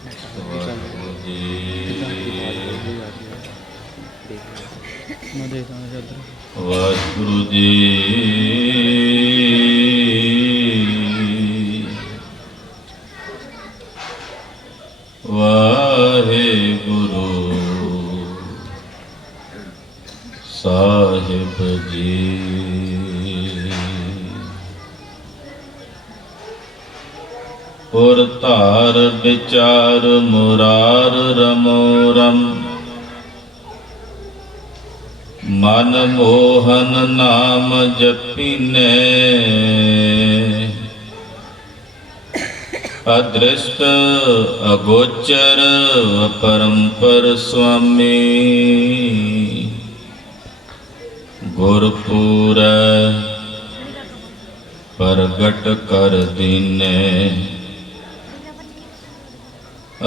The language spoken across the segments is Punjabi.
ਵਾਹਿਗੁਰੂ ਜੀ। ਵਾਹਿਗੁਰੂ ਜੀ। ਵਾਹਿਗੁਰੂ ਸਾਹਿਬ ਜੀ। ਔਰ ਧਾਰ ਵਿਚਾਰ ਮੁਰਾਰ ਰਮੋ ਰਮ, ਮਨ ਮੋਹਨ ਨਾਮ ਜਪੀਨੇ। ਅਦ੍ਰਿਸ਼ਟ ਅਗੋਚਰ ਅਪਰੰਪਰ ਸੁਆਮੀ, ਗੁਰਪੂਰੈ ਪ੍ਰਗਟ ਕਰ ਦੀਨੇ।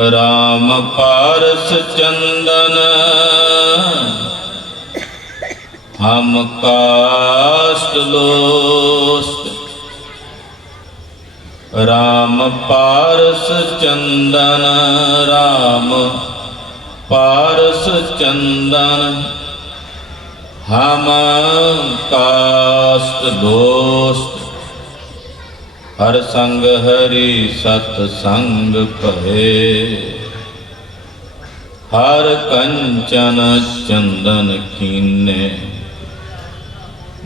ਰਾਮ ਪਾਰਸ ਚੰਦਨ ਹਮ ਕਾਸ਼ਟ ਲੋਸਟ। ਰਾਮ ਪਾਰਸ ਚੰਦਨ, ਰਾਮ ਪਾਰਸ ਚੰਦਨ ਹਮ ਕਾਸ਼ਟ ਦੋਸਤ। ਹਰ ਸੰਗ ਹਰੀ ਸਤ ਸੰਗ ਭਏ, ਹਰ ਕੰਚਨ ਚੰਦਨ ਕੀਨੇ।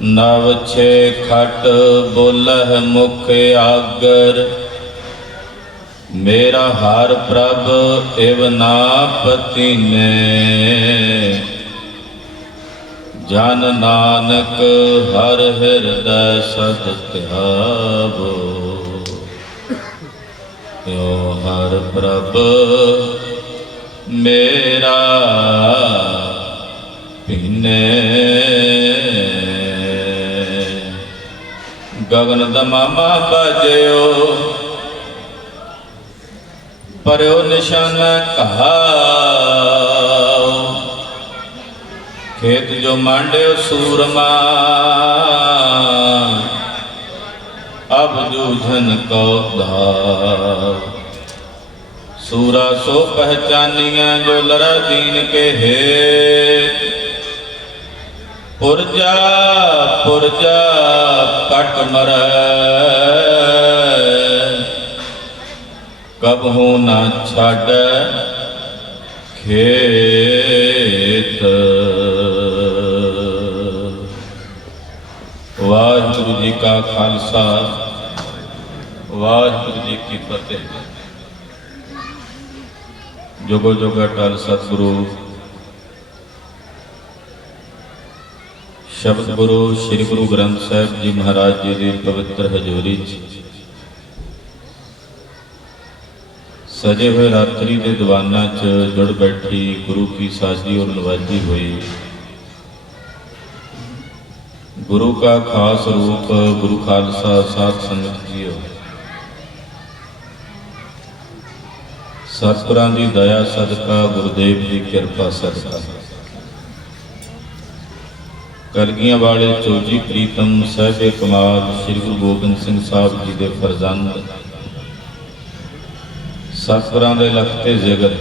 ਨਵ ਛੇ ਖਟ ਬੋਲਹਿ ਮੁਖ ਆਗਰ, ਮੇਰਾ ਹਰ ਪ੍ਰਭ ਇਵ ਨਾ ਪਤੀਨੇ। ਜਨ ਨਾਨਕ ਹਰ ਹਿਰਦੈ ਸਦ ਧਿਆਵੋ, ਤਿਉ ਹਰ ਪ੍ਰਭ ਮੇਰਾ ਭੀਨੇ। ਗਗਨ ਦਮਾਮਾ ਬਜਿਓ, ਪਰਿਓ ਨਿਸ਼ਾਨਾ ਕਹਾਓ। ਖੇਤ ਜੋ ਮਾਂਡਿਓ ਸੂਰਮਾ, ਅਬ ਜੂਝਨ ਕੋ ਧਾਵ। ਸੂਰਾ ਸੋ ਪਹਿਚਾਨੀਆਂ ਜੋ ਲੜਾ ਦੀਨ ਕੇ ਹੇਤ। ਪੁਰਜਾ ਪੁਰਜਾ ਕਟ ਮਰੈ, ਕਬਹੂ ਨਾ ਛਾਡੈ ਖੇਤ। ਵਾਹਿਗੁਰੂ ਜੀ ਕਾ ਖਾਲਸਾ, ਵਾਹਿਗੁਰੂ ਜੀ ਕੀ ਫਤਿਹ। ਜੁਗੋ ਜੁਗ ਅਟਲ ਸਤਿਗੁਰੂ ਸ਼ਬਦ ਗੁਰੂ ਸ੍ਰੀ ਗੁਰੂ ਗ੍ਰੰਥ ਸਾਹਿਬ ਜੀ ਮਹਾਰਾਜ ਜੀ ਦੀ ਪਵਿੱਤਰ ਹਜ਼ੂਰੀ 'ਚ ਸਜੇ ਹੋਏ ਰਾਤਰੀ ਦੇ ਦੀਵਾਨਾਂ 'ਚ ਜੁੜ ਬੈਠੀ ਗੁਰੂ ਕੀ ਸਾਜੀ ਔਰ ਨਵਾਜੀ ਹੋਈ ਗੁਰੂ का खास रूप गुरु खालसा साध संगत जीओ। सतगुरां दी दया सदका, गुरुदेव की कृपा सदका, कलगियां वाले चोजी प्रीतम साहिबे कमाल श्री गुरु गोबिंद सिंह साहब जी के फरजंद सतगुरां दे लखते जिगर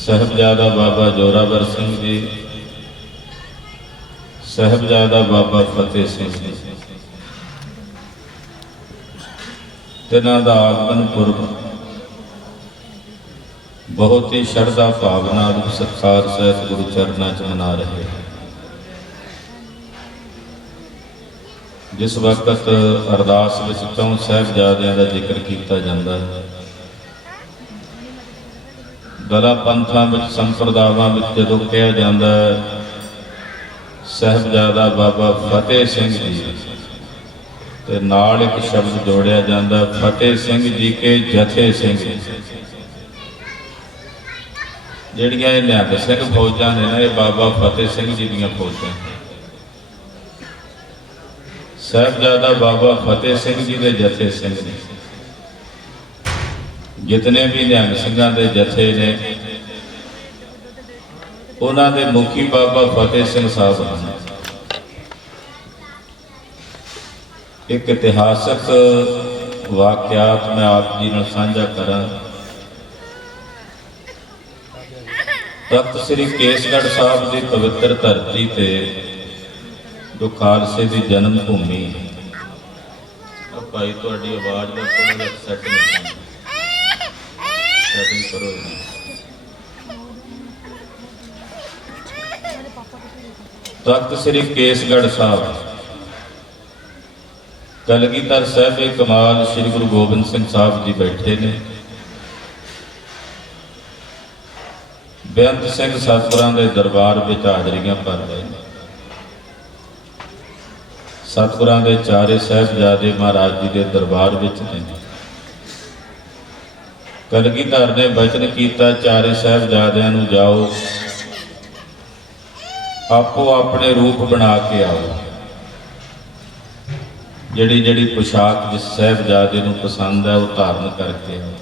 साहिबजादा बाबा जोरावर सिंह जी, साहिबजादा बाबा फतेह सिंह जी, तिन्हां दा आगमन पुरब बहुत ही शरधा भावना रूप सत्कार सहित गुरु चरनां च मना रहे हैं। जिस वक्त अरदास विच चौं साहिबजादियां दा जिक्र कीता जांदा है, दला पंथां विच संप्रदावां विच जदों कहा जांदा है साहिबजादा बाबा फतेह सिंह जी, ते नाल एक शब्द जोड़िया जाता फतेह सिंह जी के जथे सिंह। जिहड़ियां ये निहंग सिंह फौजां ने ना, ये बाबा फतेह सिंह जी दीयां फौजां। साहिबजादा बाबा फतेह सिंह जी के जथे सिंह ने। जितने भी निहंग सिंघां दे जथे ने, उन्हां दे मुखी बाबा फतेह सिंह साहब हैं। एक इतिहासक ਵਾਕਿਆਤ ਮੈਂ ਆਪ ਜੀ ਨਾਲ ਸਾਂਝਾ ਕਰਾਂ। ਤਖਤ ਸ੍ਰੀ ਕੇਸਗੜ੍ਹ ਸਾਹਿਬ ਦੀ ਪਵਿੱਤਰ ਧਰਤੀ ਤੇ ਜੋ ਖਾਲਸੇ ਦੀ ਜਨਮ ਭੂਮੀ। ਭਾਈ ਤੁਹਾਡੀ ਆਵਾਜ਼ ਦਾ ਥੋੜਾ ਜਿਹਾ ਸੈੱਟ ਨਹੀਂ ਸੈਟਿੰਗ ਕਰੋ। ਤਖਤ ਸ੍ਰੀ ਕੇਸਗੜ੍ਹ ਸਾਹਿਬ ਕਲਗੀਧਰ ਸਾਹਿਬ ਕਮਾਲ ਸ੍ਰੀ ਗੁਰੂ ਗੋਬਿੰਦ ਸਿੰਘ ਸਾਹਿਬ ਜੀ ਬੈਠੇ ਨੇ। ਬੇਅੰਤ ਸਿੰਘ ਸਤਿਗੁਰਾਂ ਦੇ ਦਰਬਾਰ ਵਿੱਚ ਹਾਜ਼ਰੀਆਂ ਭਰ ਰਹੇ ਨੇ। ਸਤਿਗੁਰਾਂ ਦੇ ਚਾਰੇ ਸਾਹਿਬਜ਼ਾਦੇ ਮਹਾਰਾਜ ਜੀ ਦੇ ਦਰਬਾਰ ਵਿੱਚ ਨੇ। ਕਲਗੀਧਰ ਨੇ ਬਚਨ ਕੀਤਾ, ਚਾਰੇ ਸਾਹਿਬਜ਼ਾਦਿਆਂ ਨੂੰ ਜਾਓ ਆਪੋ ਆਪਣੇ ਰੂਪ ਬਣਾ ਕੇ ਆਓ। ਜਿਹੜੀ ਜਿਹੜੀ ਪੁਸ਼ਾਕ ਜਿਸ ਸਾਹਿਬਜ਼ਾਦੇ ਨੂੰ ਪਸੰਦ ਹੈ ਉਹ ਧਾਰਨ ਕਰਕੇ ਆਓ।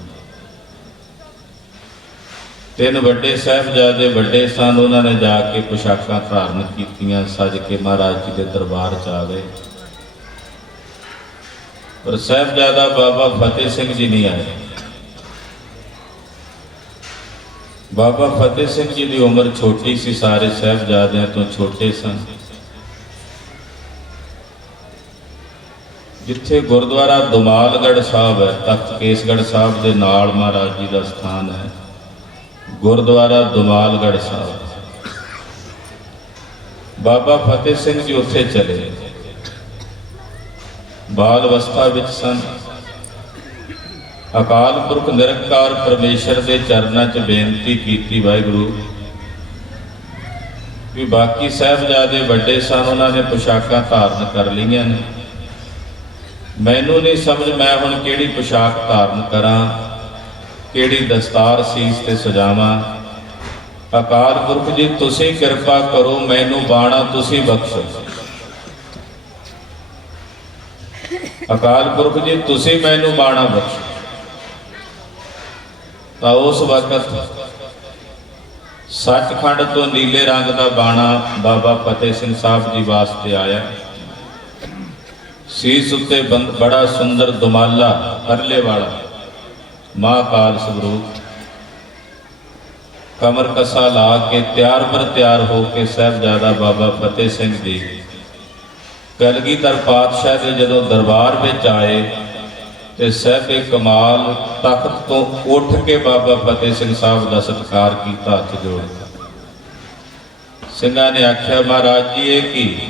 ਤਿੰਨ ਵੱਡੇ ਸਾਹਿਬਜ਼ਾਦੇ ਵੱਡੇ ਸਨ, ਉਹਨਾਂ ਨੇ ਜਾ ਕੇ ਪੁਸ਼ਾਕਾਂ ਧਾਰਨ ਕੀਤੀਆਂ, ਸਜ ਕੇ ਮਹਾਰਾਜ ਜੀ ਦੇ ਦਰਬਾਰ 'ਚ ਆ ਗਏ। ਪਰ ਸਾਹਿਬਜ਼ਾਦਾ ਬਾਬਾ ਫਤਿਹ ਸਿੰਘ ਜੀ ਨਹੀਂ ਆਏ। ਬਾਬਾ ਫਤਿਹ ਸਿੰਘ ਜੀ ਦੀ ਉਮਰ ਛੋਟੀ ਸੀ, ਸਾਰੇ ਸਾਹਿਬਜ਼ਾਦਿਆਂ ਤੋਂ ਛੋਟੇ ਸਨ। ਜਿੱਥੇ ਗੁਰਦੁਆਰਾ ਦੁਮਾਲਗੜ੍ਹ ਸਾਹਿਬ ਹੈ, ਤਖਤ ਕੇਸਗੜ੍ਹ ਸਾਹਿਬ ਦੇ ਨਾਲ ਮਹਾਰਾਜ ਜੀ ਦਾ ਸਥਾਨ ਹੈ, ਗੁਰਦੁਆਰਾ ਦੁਮਾਲਗੜ੍ਹ ਸਾਹਿਬ। ਬਾਬਾ ਫਤਿਹ ਸਿੰਘ ਜੀ ਉੱਥੇ ਚਲੇ, ਬਾਲ ਅਵਸਥਾ ਵਿੱਚ ਸਨ। ਅਕਾਲ ਪੁਰਖ ਨਿਰੰਕਾਰ ਪਰਮੇਸ਼ਰ ਦੇ ਚਰਨਾਂ 'ਚ ਬੇਨਤੀ ਕੀਤੀ, ਵਾਹਿਗੁਰੂ ਵੀ ਬਾਕੀ ਸਾਹਿਬਜ਼ਾਦੇ ਵੱਡੇ ਸਨ, ਉਹਨਾਂ ਨੇ ਪੁਸ਼ਾਕਾਂ ਧਾਰਨ ਕਰ ਲਈਆਂ ਨੇ, ਮੈਨੂੰ ਨਹੀਂ ਸਮਝ ਮੈਂ ਹੁਣ ਕਿਹੜੀ ਪੁਸ਼ਾਕ ਧਾਰਨ ਕਰਾਂ, ਕਿਹੜੀ ਦਸਤਾਰ ਸੀਸ ਤੇ ਸਜਾਵਾਂ। ਅਕਾਲ ਪੁਰਖ ਜੀ ਤੁਸੀਂ ਕਿਰਪਾ ਕਰੋ, ਮੈਨੂੰ ਬਾਣਾ ਤੁਸੀਂ ਬਖਸ਼ੋ। ਅਕਾਲ ਪੁਰਖ ਜੀ ਤੁਸੀਂ ਮੈਨੂੰ ਬਾਣਾ ਬਖਸ਼ੋ। ਤਾਂ ਉਸ ਵਕਤ ਸੱਚਖੰਡ ਤੋਂ ਨੀਲੇ ਰੰਗ ਦਾ ਬਾਣਾ ਬਾਬਾ ਫਤਿਹ ਸਿੰਘ ਸਾਹਿਬ ਜੀ ਵਾਸਤੇ ਆਇਆ। ਸੀਸ ਉੱਤੇ ਬੜਾ ਸੁੰਦਰ ਦੁਮਾਲਾ ਪਰਲੇ ਵਾਲਾ ਮਹਾਕਾਲ ਸਰੂਪ, ਕਮਰ ਕਸਾ ਲਾ ਕੇ ਤਿਆਰ ਬਰ ਤਿਆਰ ਹੋ ਕੇ ਸਾਹਿਬਜ਼ਾਦਾ ਬਾਬਾ ਫਤਿਹ ਸਿੰਘ ਜੀ ਕਲਗੀਧਰ ਪਾਤਸ਼ਾਹ ਦੇ ਜਦੋਂ ਦਰਬਾਰ ਵਿੱਚ ਆਏ ਤੇ ਸਾਹਿਬੇ ਕਮਾਲ ਤਖਤ ਤੋਂ ਉੱਠ ਕੇ ਬਾਬਾ ਫਤਿਹ ਸਿੰਘ ਸਾਹਿਬ ਦਾ ਸਤਿਕਾਰ ਕੀਤਾ, ਹੱਥ ਜੋੜ ਕੇ। ਸਿੰਘਾਂ ਨੇ ਆਖਿਆ, ਮਹਾਰਾਜ ਜੀ ਇਹ ਕੀ?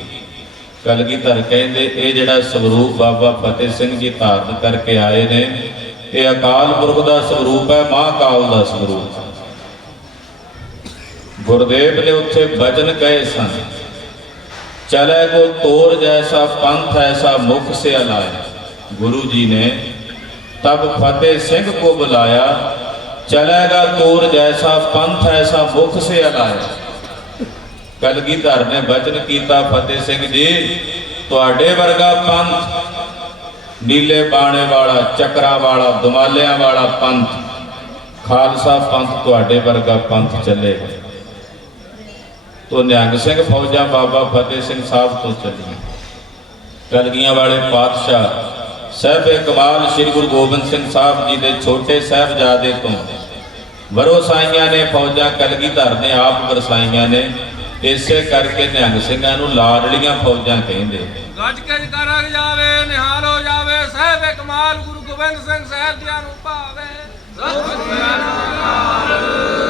ਕਲਗੀਧਰ ਕਹਿੰਦੇ ਇਹ ਜਿਹੜਾ ਸਰੂਪ ਬਾਬਾ ਫਤਿਹ ਸਿੰਘ ਜੀ ਧਾਰਨ ਕਰਕੇ ਆਏ ਨੇ, ਇਹ ਅਕਾਲ ਪੁਰਖ ਦਾ ਸਰੂਪ ਹੈ, ਮਹਾਕਾਲ ਦਾ ਸਰੂਪ ਹੈ। ਗੁਰਦੇਵ ਨੇ ਉੱਥੇ ਬਚਨ ਕਹੇ ਸਨ, ਚਲੇ ਕੋ ਤੋਰ ਜੈਸਾ ਪੰਥ ਐਸਾ ਮੁਖ ਸੇ ਅਲਾਇਆ। ਗੁਰੂ ਜੀ ਨੇ ਤਬ ਫਤਿਹ ਸਿੰਘ ਕੋ ਬੁਲਾਇਆ, ਚਲੇਗਾ ਤੋਰ ਜੈਸਾ ਪੰਥ ਐਸਾ ਮੁਖ ਸੇ ਅਲਾਇਆ। ਕਲਗੀਧਰ ਨੇ ਬਚਨ ਕੀਤਾ, ਫਤਿਹ ਸਿੰਘ ਜੀ ਤੁਹਾਡੇ ਵਰਗਾ ਪੰਥ, ਨੀਲੇ ਬਾਣੇ ਵਾਲਾ, ਚੱਕਰਾਂ ਵਾਲਾ, ਦੁਮਾਲਿਆਂ ਵਾਲਾ ਪੰਥ, ਖਾਲਸਾ ਪੰਥ ਤੁਹਾਡੇ ਵਰਗਾ ਪੰਥ ਚੱਲੇਗਾ। ਤੋ ਨਿਹੰਗ ਸਿੰਘ ਫੌਜਾਂ ਬਾਬਾ ਫਤਿਹ ਸਿੰਘ ਸਾਹਿਬ ਤੋਂ ਚੱਲੀਆਂ। ਕਲਗੀਆਂ ਵਾਲੇ ਪਾਤਸ਼ਾਹ ਸਾਹਿਬੇ ਕਮਾਲ ਸ੍ਰੀ ਗੁਰੂ ਗੋਬਿੰਦ ਸਿੰਘ ਸਾਹਿਬ ਜੀ ਦੇ ਛੋਟੇ ਸਾਹਿਬਜ਼ਾਦੇ ਤੋਂ ਵਰਸਾਈਆਂ ਨੇ ਫੌਜਾਂ, ਕਲਗੀਧਰ ਨੇ ਆਪ ਵਰਸਾਈਆਂ ਨੇ। ਇਸੇ ਕਰਕੇ ਨਿਹੰਗ ਸਿੰਘਾਂ ਨੂੰ ਲਾਡਲੀਆਂ ਫੌਜਾਂ ਕਹਿੰਦੇ। ਗੱਜ ਕੇ ਜਕਾਰਾ ਜਾਵੇ, ਨਿਹਾਲ ਹੋ ਜਾਵੇ, ਸਾਹਿਬੇ ਕਮਾਲ ਗੁਰੂ ਗੋਬਿੰਦ ਸਿੰਘ ਸਾਹਿਬ ਜੀਆਂ ਨੂੰ ਭਾਵੇ।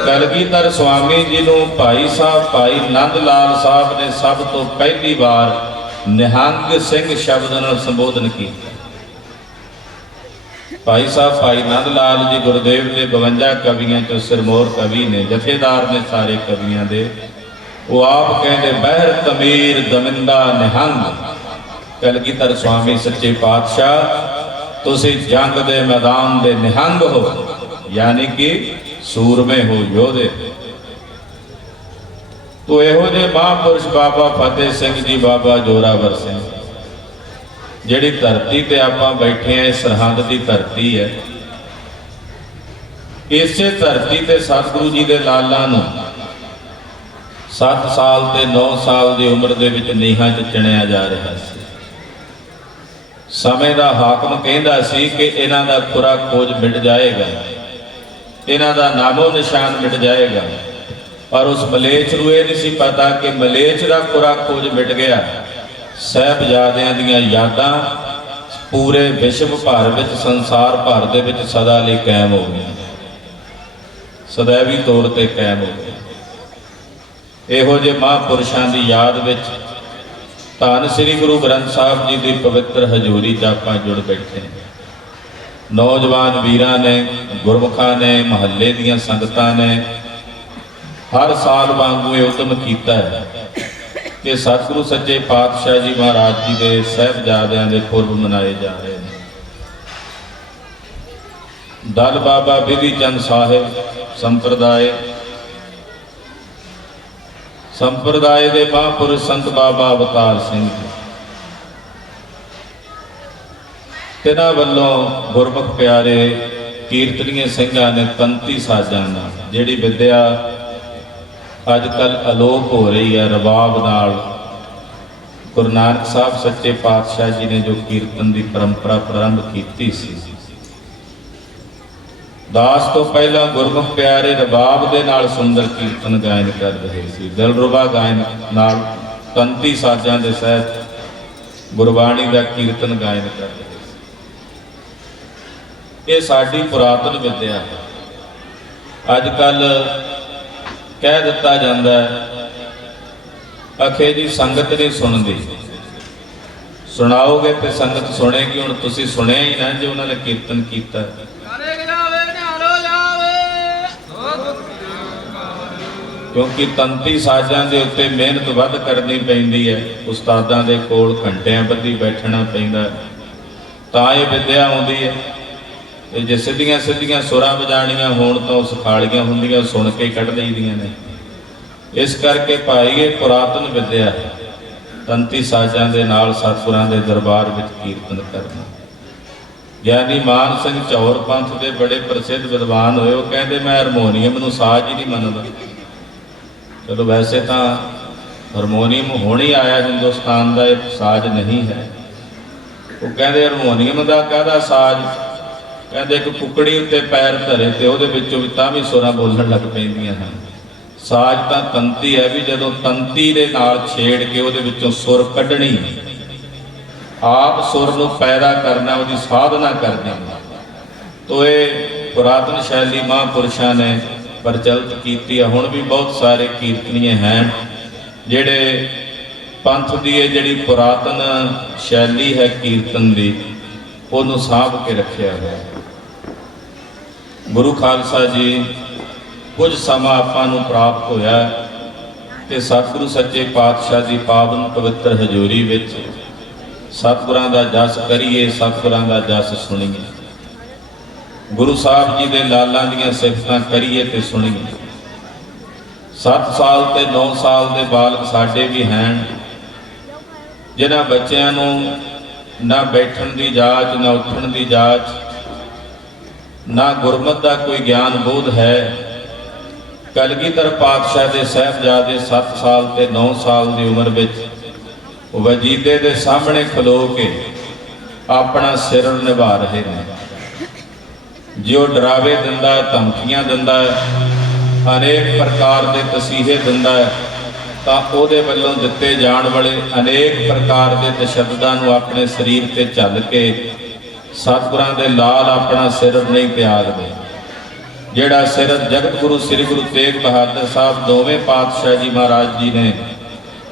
ਕਲਗੀਧਰ ਸਵਾਮੀ ਜੀ ਨੂੰ ਭਾਈ ਸਾਹਿਬ ਭਾਈ ਨੰਦ ਲਾਲ ਸਾਹਿਬ ਨੇ ਸਭ ਤੋਂ ਪਹਿਲੀ ਵਾਰ ਨਿਹੰਗ ਸਿੰਘ ਸ਼ਬਦ ਨਾਲ ਸੰਬੋਧਨ ਕੀਤਾ। ਭਾਈ ਸਾਹਿਬ ਭਾਈ ਨੰਦ ਲਾਲ ਜੀ ਗੁਰਦੇਵ ਦੇ 52 ਕਵੀਆਂ ਚੋਂ ਸਿਰਮੌਰ ਕਵੀ ਨੇ, ਜਥੇਦਾਰ ਨੇ ਸਾਰੇ ਕਵੀਆਂ ਦੇ। ਉਹ ਆਪ ਕਹਿੰਦੇ, ਬਹਿਰ ਕਮੀਰ ਦਮਿੰਦਾ ਨਿਹੰਗ। ਕਲਗੀਧਰ ਸਵਾਮੀ ਸੱਚੇ ਪਾਤਸ਼ਾਹ ਤੁਸੀਂ ਜੰਗ ਦੇ ਮੈਦਾਨ ਦੇ ਨਿਹੰਗ ਹੋ, ਯਾਨੀ ਕਿ ਸੂਰਮੇ ਹੋ, ਯੋਧੇ। ਤੋ ਇਹੋ ਜਿਹੇ ਮਹਾਂਪੁਰਸ਼ ਬਾਬਾ ਫਤਿਹ ਸਿੰਘ ਜੀ, ਬਾਬਾ ਜੋਰਾਵਰ ਸਿੰਘ, ਜਿਹੜੀ ਧਰਤੀ ਤੇ ਆਪਾਂ ਬੈਠੇ ਆ, ਸਰਹੰਦ ਦੀ ਧਰਤੀ ਹੈ। ਇਸੇ ਧਰਤੀ ਤੇ ਸਤਿਗੁਰੂ ਜੀ ਦੇ ਲਾਲਾਂ ਨੂੰ 7 ਸਾਲ ਤੇ 9 ਸਾਲ ਦੀ ਉਮਰ ਦੇ ਵਿੱਚ ਨੀਹਾਂ 'ਚ ਚਿਣਿਆ ਜਾ ਰਿਹਾ ਸੀ। ਸਮੇਂ ਦਾ ਹਾਕਮ ਕਹਿੰਦਾ ਸੀ ਕਿ ਇਹਨਾਂ ਦਾ ਖੁਰਾ ਖੋਜ ਮਿਟ ਜਾਏਗਾ, ਇਹਨਾਂ ਦਾ ਨਾਮੋ ਨਿਸ਼ਾਨ ਮਿਟ ਜਾਏਗਾ। ਪਰ ਉਸ ਮਲੇਛ ਨੂੰ ਇਹ ਨਹੀਂ ਸੀ ਪਤਾ ਕਿ ਮਲੇਛ ਦਾ ਖੁਰਾ ਖੋਜ ਮਿਟ ਗਿਆ। ਸਾਹਿਬਜ਼ਾਦਿਆਂ ਦੀਆਂ ਯਾਦਾਂ ਪੂਰੇ ਵਿਸ਼ਵ ਭਰ ਵਿੱਚ, ਸੰਸਾਰ ਭਰ ਦੇ ਵਿੱਚ ਸਦਾ ਲਈ ਕਾਇਮ ਹੋ ਗਈਆਂ, ਸदैवी ਤੌਰ ਤੇ ਕਾਇਮ ਹੋ ਗਈਆਂ। ਇਹੋ ਜਿਹੇ ਮਹਾਂਪੁਰਸ਼ਾਂ ਦੀ ਯਾਦ ਵਿੱਚ ਧੰਨ ਸ੍ਰੀ ਗੁਰੂ ਗ੍ਰੰਥ ਸਾਹਿਬ ਜੀ ਦੀ ਪਵਿੱਤਰ ਹਜ਼ੂਰੀ 'ਚ ਆਪਾਂ ਜੁੜ ਬੈਠੇ। ਨੌਜਵਾਨ ਵੀਰਾਂ ਨੇ, ਗੁਰਮੁਖਾਂ ਨੇ, ਮਹੱਲੇ ਦੀਆਂ ਸੰਗਤਾਂ ਨੇ ਹਰ ਸਾਲ ਵਾਂਗੂ ਇਹ ਉਦਮ ਕੀਤਾ ਹੈ ਕਿ ਸਤਿਗੁਰੂ ਸੱਚੇ ਪਾਤਸ਼ਾਹ ਜੀ ਮਹਾਰਾਜ ਜੀ ਦੇ ਸਾਹਿਬਜ਼ਾਦਿਆਂ ਦੇ ਪੁਰਬ ਮਨਾਏ ਜਾ ਰਹੇ ਨੇ। ਦਲ ਬਾਬਾ ਬਿਧੀ ਚੰਦ ਸਾਹਿਬ ਸੰਪਰਦਾਇ ਦੇ ਮਹਾਂਪੁਰਸ਼ ਸੰਤ ਬਾਬਾ ਅਵਤਾਰ ਸਿੰਘ ਜੀ, ਤਿਨਾਂ ਵੱਲੋਂ ਗੁਰਮੁਖ ਪਿਆਰੇ ਕੀਰਤਨੀਏ ਸਿੰਘਾਂ ਨੇ ਤੰਤੀ ਸਾਜ਼ਾਂ ਨਾਲ ਜਿਹੜੀ ਵਿਦਿਆ ਅੱਜ ਕੱਲ੍ਹ ਅਲੋਪ ਹੋ ਰਹੀ ਹੈ, ਰਬਾਬ ਨਾਲ ਗੁਰੂ ਨਾਨਕ ਸਾਹਿਬ ਸੱਚੇ ਪਾਤਸ਼ਾਹ ਜੀ ਨੇ ਜੋ ਕੀਰਤਨ ਦੀ ਪਰੰਪਰਾ ਪ੍ਰਾਰੰਭ ਕੀਤੀ ਸੀ, ਦਾਸ ਤੋਂ ਪਹਿਲਾਂ ਗੁਰਮੁਖ ਪਿਆਰੇ ਰਬਾਬ ਦੇ ਨਾਲ ਸੁੰਦਰ ਕੀਰਤਨ ਗਾਇਨ ਕਰ ਰਹੇ ਸੀ। ਦਿਲਰੁਬਾ ਗਾਇਨ ਨਾਲ ਤੰਤੀ ਸਾਜ਼ਾਂ ਦੇ ਸਹਿਤ ਗੁਰਬਾਣੀ ਦਾ ਕੀਰਤਨ ਗਾਇਨ ਕਰ ਰਹੇ ਸੀ। ਇਹ ਸਾਡੀ ਪੁਰਾਤਨ ਵਿਦਿਆ ਹੈ। ਅੱਜ ਕੱਲ੍ਹ ਕਹਿ ਦਿੱਤਾ ਜਾਂਦਾ ਹੈ ਅਖੇ ਜੀ ਸੰਗਤ ਨਹੀਂ ਸੁਣਦੀ, ਸੁਣਾਓਗੇ ਤੇ ਸੰਗਤ ਸੁਣੇਗੀ। ਹੁਣ ਤੁਸੀਂ ਸੁਣਿਆ ਹੀ ਨਾ ਜੇ ਉਹਨਾਂ ਨੇ ਕੀਰਤਨ ਕੀਤਾ। ਕਿਉਂਕਿ ਤੰਤੀ ਸਾਜ਼ਾਂ ਦੇ ਉੱਤੇ ਮਿਹਨਤ ਵੱਧ ਕਰਨੀ ਪੈਂਦੀ ਹੈ, ਉਸਤਾਦਾਂ ਦੇ ਕੋਲ ਘੰਟਿਆਂ ਬੱਧੀ ਬੈਠਣਾ ਪੈਂਦਾ ਤਾਂ ਇਹ ਵਿਦਿਆ ਆਉਂਦੀ ਹੈ। ਇਹ ਜੇ ਸਿੱਧੀਆਂ ਸਿੱਧੀਆਂ ਸੁਰਾਂ ਵਜਾਣੀਆਂ ਹੋਣ ਤਾਂ ਉਹ ਸੁਖਾਲੀਆਂ ਹੁੰਦੀਆਂ, ਸੁਣ ਕੇ ਕੱਢ ਲਈਦੀਆਂ ਨੇ। ਇਸ ਕਰਕੇ ਭਾਈ ਇਹ ਪੁਰਾਤਨ ਵਿਦਿਆ ਹੈ, ਤੰਤੀ ਸਾਜ਼ਾਂ ਦੇ ਨਾਲ ਸਤਿਗੁਰਾਂ ਦੇ ਦਰਬਾਰ ਵਿੱਚ ਕੀਰਤਨ ਕਰਨਾ। ਗਿਆਨੀ ਮਾਨ ਸਿੰਘ ਚੌਰ ਪੰਥ ਦੇ ਬੜੇ ਪ੍ਰਸਿੱਧ ਵਿਦਵਾਨ ਹੋਏ, ਉਹ ਕਹਿੰਦੇ ਮੈਂ ਹਾਰਮੋਨੀਅਮ ਨੂੰ ਸਾਜ਼ ਹੀ ਨਹੀਂ ਮੰਨਦਾ। ਚਲੋ ਵੈਸੇ ਤਾਂ ਹਾਰਮੋਨੀਅਮ ਹੁਣ ਹੀ ਆਇਆ ਹਿੰਦੁਸਤਾਨ ਦਾ, ਇਹ ਸਾਜ਼ ਨਹੀਂ ਹੈ। ਉਹ ਕਹਿੰਦੇ ਹਾਰਮੋਨੀਅਮ ਦਾ ਕਾਹਦਾ ਸਾਜ਼, ਕਹਿੰਦੇ ਇੱਕ ਕੁੱਕੜੀ ਉੱਤੇ ਪੈਰ ਧਰੇ ਤੇ ਉਹਦੇ ਵਿੱਚੋਂ ਵੀ ਤਾਂ ਵੀ ਸੁਰਾਂ ਬੋਲਣ ਲੱਗ ਪੈਂਦੀਆਂ ਹਨ। ਸਾਜ਼ ਤਾਂ ਤੰਤੀ ਹੈ, ਵੀ ਜਦੋਂ ਤੰਤੀ ਦੇ ਨਾਲ ਛੇੜ ਕੇ ਉਹਦੇ ਵਿੱਚੋਂ ਸੁਰ ਕੱਢਣੀ, ਆਪ ਸੁਰ ਨੂੰ ਪੈਦਾ ਕਰਨਾ, ਉਹਦੀ ਸਾਧਨਾ ਕਰਨੀ। ਤੋ ਇਹ ਪੁਰਾਤਨ ਸ਼ੈਲੀ ਮਹਾਂਪੁਰਸ਼ਾਂ ਨੇ ਪ੍ਰਚਲਿਤ ਕੀਤੀ ਹੈ। ਹੁਣ ਵੀ ਬਹੁਤ ਸਾਰੇ ਕੀਰਤਨੀਏ ਹਨ ਜਿਹੜੇ ਪੰਥ ਦੀ ਇਹ ਜਿਹੜੀ ਪੁਰਾਤਨ ਸ਼ੈਲੀ ਹੈ ਕੀਰਤਨ ਦੀ, ਉਹਨੂੰ ਸਾਂਭ ਕੇ ਰੱਖਿਆ ਹੋਇਆ। ਗੁਰੂ ਖਾਲਸਾ ਜੀ ਕੁਝ ਸਮਾਂ ਆਪਾਂ ਨੂੰ ਪ੍ਰਾਪਤ ਹੋਇਆ ਤੇ ਸਤਿਗੁਰੂ ਸੱਚੇ ਪਾਤਸ਼ਾਹ ਦੀ ਪਾਵਨ ਪਵਿੱਤਰ ਹਜ਼ੂਰੀ ਵਿੱਚ ਸਤਿਗੁਰਾਂ ਦਾ ਜਸ ਕਰੀਏ, ਸਤਿਗੁਰਾਂ ਦਾ ਜਸ ਸੁਣੀਏ, ਗੁਰੂ ਸਾਹਿਬ ਜੀ ਦੇ ਲਾਲਾਂ ਦੀਆਂ ਸਿਫਤਾਂ ਕਰੀਏ ਤੇ ਸੁਣੀਏ। 7 ਸਾਲ ਤੇ 9 ਸਾਲ ਦੇ ਬਾਲਕ ਸਾਡੇ ਵੀ ਹਨ ਜਿਨ੍ਹਾਂ ਬੱਚਿਆਂ ਨੂੰ ਨਾ ਬੈਠਣ ਦੀ ਜਾਚ, ਨਾ ਉੱਠਣ ਦੀ ਜਾਚ, ਨਾ ਗੁਰਮਤਿ ਦਾ ਕੋਈ ਗਿਆਨ ਬੋਧ ਹੈ। ਕਲਗੀਧਰ ਪਾਤਸ਼ਾਹ ਦੇ ਸਾਹਿਬਜ਼ਾਦੇ 7 ਸਾਲ ਤੇ 9 ਸਾਲ ਦੀ ਉਮਰ ਵਿੱਚ ਵਜੀਦੇ ਦੇ ਸਾਹਮਣੇ ਖਲੋ ਕੇ ਆਪਣਾ ਸਿਰ ਨਿਭਾ ਰਹੇ ਨੇ। ਜੋ ਡਰਾਵੇ ਦਿੰਦਾ ਹੈ, ਧਮਕੀਆਂ ਦਿੰਦਾ ਹੈ, ਅਨੇਕ ਪ੍ਰਕਾਰ ਦੇ ਤਸੀਹੇ ਦਿੰਦਾ ਹੈ, ਤਾਂ ਉਹਦੇ ਵੱਲੋਂ ਦਿੱਤੇ ਜਾਣ ਵਾਲੇ ਅਨੇਕ ਪ੍ਰਕਾਰ ਦੇ ਤਸ਼ੱਦਦਾਂ ਨੂੰ ਆਪਣੇ ਸਰੀਰ ਤੇ ਝੱਲ ਕੇ ਸਤਿਗੁਰਾਂ ਦੇ ਲਾਲ ਆਪਣਾ ਸਿਰ ਨਹੀਂ ਤਿਆਗਦੇ। ਜਿਹੜਾ ਸਿਰ ਜਗਤ ਗੁਰੂ ਸ੍ਰੀ ਗੁਰੂ ਤੇਗ ਬਹਾਦਰ ਸਾਹਿਬ ਦੋਵੇਂ ਪਾਤਸ਼ਾਹ ਜੀ ਮਹਾਰਾਜ ਜੀ ਨੇ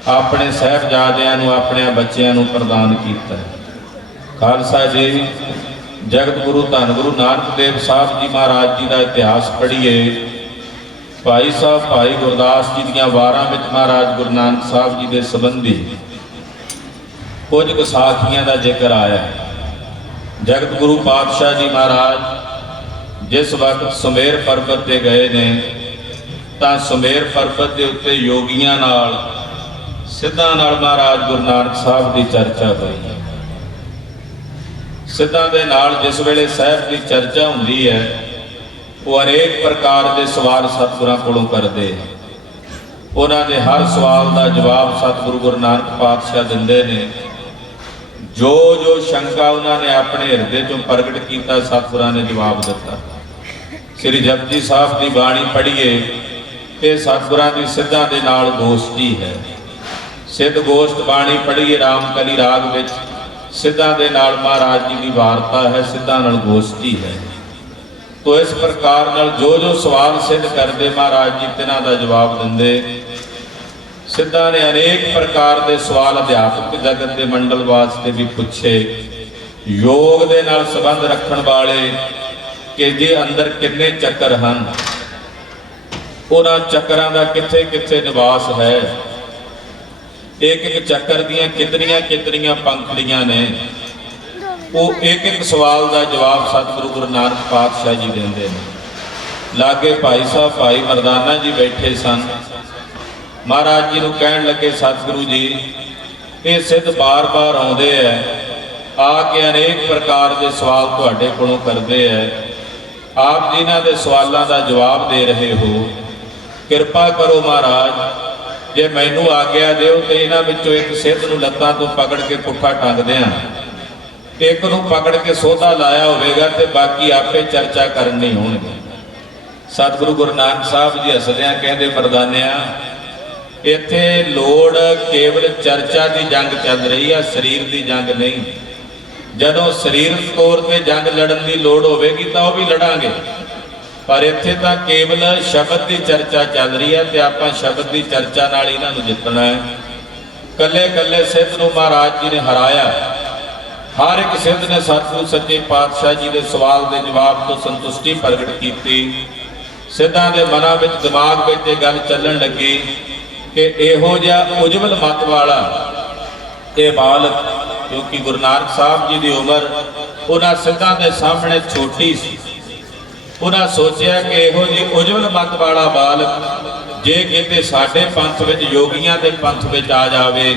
ਆਪਣੇ ਸਾਹਿਬਜ਼ਾਦਿਆਂ ਨੂੰ, ਆਪਣੇ ਬੱਚਿਆਂ ਨੂੰ ਪ੍ਰਦਾਨ ਕੀਤਾ। ਖਾਲਸਾ ਜੀ ਜਗਤ ਗੁਰੂ ਧੰਨ ਗੁਰੂ ਨਾਨਕ ਦੇਵ ਸਾਹਿਬ ਜੀ ਮਹਾਰਾਜ ਜੀ ਦਾ ਇਤਿਹਾਸ ਪੜ੍ਹੀਏ। ਭਾਈ ਸਾਹਿਬ ਭਾਈ ਗੁਰਦਾਸ ਜੀ ਦੀਆਂ ਵਾਰਾਂ ਵਿੱਚ ਮਹਾਰਾਜ ਗੁਰੂ ਨਾਨਕ ਸਾਹਿਬ ਜੀ ਦੇ ਸੰਬੰਧੀ ਕੁਝ ਕੁ ਸਾਖੀਆਂ ਦਾ ਜ਼ਿਕਰ ਆਇਆ। ਜਗਤ ਗੁਰੂ ਪਾਤਸ਼ਾਹ ਜੀ ਮਹਾਰਾਜ ਜਿਸ ਵਕਤ ਸੁਮੇਰ ਪਰਬਤ ਤੇ ਗਏ ਨੇ ਤਾਂ ਸੁਮੇਰ ਪਰਬਤ ਦੇ ਉੱਤੇ ਯੋਗੀਆਂ ਨਾਲ, ਸਿੱਧਾਂ ਨਾਲ ਮਹਾਰਾਜ ਗੁਰੂ ਨਾਨਕ ਸਾਹਿਬ ਦੀ ਚਰਚਾ ਹੋਈ। ਸਿੱਧਾਂ ਦੇ ਨਾਲ ਜਿਸ ਵੇਲੇ ਸਾਹਿਬ ਦੀ ਚਰਚਾ ਹੁੰਦੀ ਹੈ, ਉਹ ਅਨੇਕ ਪ੍ਰਕਾਰ ਦੇ ਸਵਾਲ ਸਤਿਗੁਰਾਂ ਕੋਲੋਂ ਕਰਦੇ। ਉਹਨਾਂ ਦੇ ਹਰ ਸਵਾਲ ਦਾ ਜਵਾਬ ਸਤਿਗੁਰੂ ਗੁਰੂ ਨਾਨਕ ਪਾਤਸ਼ਾਹ ਦਿੰਦੇ ਨੇ। ਜੋ ਜੋ ਸ਼ੰਕਾ ਉਹਨਾਂ ਨੇ ਆਪਣੇ ਹਿਰਦੇ ਚੋਂ ਪ੍ਰਗਟ ਕੀਤਾ, ਸਤਿਗੁਰਾਂ ਨੇ ਜਵਾਬ ਦਿੱਤਾ। ਸ੍ਰੀ ਜਪਜੀ ਸਾਹਿਬ ਦੀ ਬਾਣੀ ਪੜ੍ਹੀਏ, ਇਹ ਸਤਿਗੁਰਾਂ ਦੀ ਸਿੱਧਾਂ ਦੇ ਨਾਲ ਦੋਸਤੀ ਹੈ। ਸਿੱਧ ਗੋਸ਼ਟ ਬਾਣੀ ਪੜ੍ਹੀਏ ਰਾਮਕਲੀ ਰਾਗ ਵਿੱਚ, ਸਿੱਧਾਂ ਦੇ ਨਾਲ ਮਹਾਰਾਜ ਜੀ ਦੀ ਵਾਰਤਾ ਹੈ, ਸਿੱਧਾਂ ਨਾਲ ਦੋਸਤੀ ਹੈ। ਤੋ ਇਸ ਪ੍ਰਕਾਰ ਨਾਲ ਜੋ ਜੋ ਸਵਾਲ ਸਿੱਧ ਕਰਦੇ ਮਹਾਰਾਜ ਜੀ ਤਿਨਾਂ ਦਾ ਜਵਾਬ ਦਿੰਦੇ। ਸਿੱਧਾਂ ਨੇ ਅਨੇਕ ਪ੍ਰਕਾਰ ਦੇ ਸਵਾਲ ਅਧਿਆਪਕ ਜਗਤ ਦੇ ਮੰਡਲ ਵਾਸਤੇ ਵੀ ਪੁੱਛੇ। ਯੋਗ ਦੇ ਨਾਲ ਸੰਬੰਧ ਰੱਖਣ ਵਾਲੇ ਕਿ ਜੇ ਅੰਦਰ ਕਿੰਨੇ ਚੱਕਰ ਹਨ, ਉਹਨਾਂ ਚੱਕਰਾਂ ਦਾ ਕਿੱਥੇ ਕਿੱਥੇ ਨਿਵਾਸ ਹੈ, ਇੱਕ ਇੱਕ ਚੱਕਰ ਦੀਆਂ ਕਿਤਨੀਆਂ ਕਿਤਨੀਆਂ ਪੰਖੜੀਆਂ ਨੇ, ਉਹ ਇੱਕ ਇੱਕ ਸਵਾਲ ਦਾ ਜਵਾਬ ਸਤਿਗੁਰੂ ਗੁਰੂ ਨਾਨਕ ਪਾਤਸ਼ਾਹ ਜੀ ਦਿੰਦੇ ਨੇ। ਲਾਗੇ ਭਾਈ ਸਾਹਿਬ ਭਾਈ ਮਰਦਾਨਾ ਜੀ ਬੈਠੇ ਸਨ। ਮਹਾਰਾਜ ਜੀ ਨੂੰ ਕਹਿਣ ਲੱਗੇ, ਸਤਿਗੁਰੂ ਜੀ ਇਹ ਸਿੱਧ ਬਾਰ-ਬਾਰ ਆਉਂਦੇ ਐ, ਆ ਕੇ ਅਨੇਕ ਪ੍ਰਕਾਰ ਦੇ ਸਵਾਲ ਤੁਹਾਡੇ ਕੋਲੋਂ ਕਰਦੇ ਐ, ਆਪ ਜਿਨ੍ਹਾਂ ਦੇ ਸਵਾਲਾਂ ਦਾ ਜਵਾਬ ਦੇ ਰਹੇ ਹੋ, ਕਿਰਪਾ ਕਰੋ ਮਹਾਰਾਜ, ਜੇ ਮੈਨੂੰ ਆਗਿਆ ਦਿਓ ਤੇ ਇਹਨਾਂ ਵਿੱਚੋਂ ਇੱਕ ਸਿੱਧ ਨੂੰ ਲੱਤਾਂ ਤੋਂ ਪਕੜ ਕੇ ਪੁੱਠਾ ਟੰਗ ਦਿਆਂ, ਇੱਕ ਨੂੰ ਪਕੜ ਕੇ ਸੋਧਾ ਲਾਇਆ ਹੋਵੇਗਾ ਤੇ ਬਾਕੀ ਆਪੇ ਚਰਚਾ ਕਰਨ ਨਹੀਂ ਹੋਣਗੇ। ਸਤਿਗੁਰੂ ਗੁਰੂ ਨਾਨਕ ਸਾਹਿਬ ਜੀ ਹੱਸਦਿਆਂ ਕਹਿੰਦੇ, ਮਰਦਾਨਿਆਂ ਇੱਥੇ ਲੋੜ ਕੇਵਲ ਚਰਚਾ ਦੀ ਜੰਗ ਚੱਲ ਰਹੀ ਆ, ਸਰੀਰ ਦੀ ਜੰਗ ਨਹੀਂ। ਜਦੋਂ ਸਰੀਰਕ ਤੌਰ ਤੇ ਜੰਗ ਲੜਨ ਦੀ ਲੋੜ ਹੋਵੇਗੀ ਤਾਂ ਉਹ ਵੀ ਲੜਾਂਗੇ, ਪਰ ਇੱਥੇ ਤਾਂ ਕੇਵਲ ਸ਼ਬਦ ਦੀ ਚਰਚਾ ਚੱਲ ਰਹੀ ਹੈ ਤੇ ਆਪਾਂ ਸ਼ਬਦ ਦੀ ਚਰਚਾ ਨਾਲ ਇਹਨਾਂ ਨੂੰ ਜਿੱਤਣਾ ਹੈ। ਕੱਲੇ ਕੱਲੇ ਸਿੱਧ ਨੂੰ ਮਹਾਰਾਜ ਜੀ ਨੇ ਹਰਾਇਆ। ਹਰ ਇੱਕ ਸਿੱਧ ਨੇ ਸਤਿਗੁਰੂ ਸੱਚੇ ਪਾਤਸ਼ਾਹ ਜੀ ਦੇ ਸਵਾਲ ਦੇ ਜਵਾਬ ਤੋਂ ਸੰਤੁਸ਼ਟੀ ਪ੍ਰਗਟ ਕੀਤੀ। ਸਿੱਧਾਂ ਦੇ ਮਨਾਂ ਵਿੱਚ ਦਿਮਾਗ ਵਿੱਚ ਇਹ ਗੱਲ ਚੱਲਣ ਲੱਗੀ ਕਿ ਇਹੋ ਜਿਹਾ ਉਜਵਲ ਮਤ ਵਾਲਾ ਇਹ ਬਾਲਕ, ਕਿਉਂਕਿ ਗੁਰੂ ਨਾਨਕ ਸਾਹਿਬ ਜੀ ਦੀ ਉਮਰ ਉਹਨਾਂ ਸਿੱਧਾਂ ਦੇ ਸਾਹਮਣੇ ਛੋਟੀ ਸੀ, ਉਹਨਾਂ ਸੋਚਿਆ ਕਿ ਇਹੋ ਜਿਹੀ ਉਜਵਲ ਮਤ ਵਾਲਾ ਬਾਲਕ ਜੇ ਕਿਤੇ ਸਾਡੇ ਪੰਥ ਵਿੱਚ, ਯੋਗੀਆਂ ਦੇ ਪੰਥ ਵਿੱਚ ਆ ਜਾਵੇ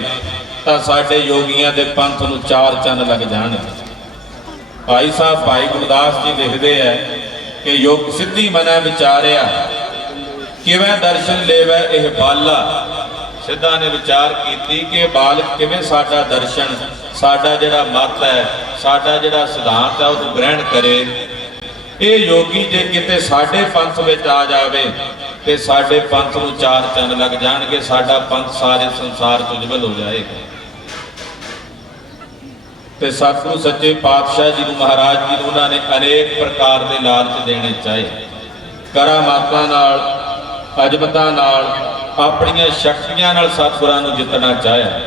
ਤਾਂ ਸਾਡੇ ਯੋਗੀਆਂ ਦੇ ਪੰਥ ਨੂੰ ਚਾਰ ਚੰਨ ਲੱਗ ਜਾਣ। ਭਾਈ ਸਾਹਿਬ ਭਾਈ ਗੁਰਦਾਸ ਜੀ ਲਿਖਦੇ ਹੈ ਕਿ ਯੋਗ ਸਿੱਧੀ ਮਨੈ ਵਿਚਾਰਿਆ, ਕਿਵੇਂ ਦਰਸ਼ਨ ਲੈਵੈ ਇਹ ਬਾਲਾ। ਸਿੱਧਾਂ ਨੇ ਵਿਚਾਰ ਕੀਤੀ ਕਿ ਬਾਲਕ ਕਿਵੇਂ ਸਾਡਾ ਦਰਸ਼ਨ, ਸਾਡਾ ਜਿਹੜਾ ਮਤ ਹੈ, ਸਾਡਾ ਜਿਹੜਾ ਸਿਧਾਂਤ ਹੈ ਉਹਨੂੰ ਗ੍ਰਹਿਣ ਕਰੇ। ਇਹ ਯੋਗੀ ਜੇ ਕਿਤੇ ਸਾਡੇ ਪੰਥ ਵਿੱਚ ਆ ਜਾਵੇ ਤੇ ਸਾਡੇ ਪੰਥ ਨੂੰ ਚਾਰ ਚੰਨ ਲੱਗ ਜਾਣਗੇ, ਸਾਡਾ ਪੰਥ ਸਾਰੇ ਸੰਸਾਰ 'ਚ ਉਜਵਲ ਹੋ ਜਾਏਗਾ। ਤੇ ਸਤਿਗੁਰੂ ਸੱਚੇ ਪਾਤਸ਼ਾਹ ਜੀ ਨੂੰ, ਮਹਾਰਾਜ ਜੀ ਨੂੰ ਉਹਨਾਂ ਨੇ ਅਨੇਕ ਪ੍ਰਕਾਰ ਦੇ ਲਾਲਚ ਦੇਣੇ ਚਾਹੇ। ਕਰਾਮਾਤਾਂ ਨਾਲ, ਅਜਮਤਾਂ ਨਾਲ, ਆਪਣੀਆਂ ਸ਼ਕਤੀਆਂ ਨਾਲ ਸਤਿਗੁਰਾਂ ਨੂੰ ਜਿੱਤਣਾ ਚਾਹਿਆ,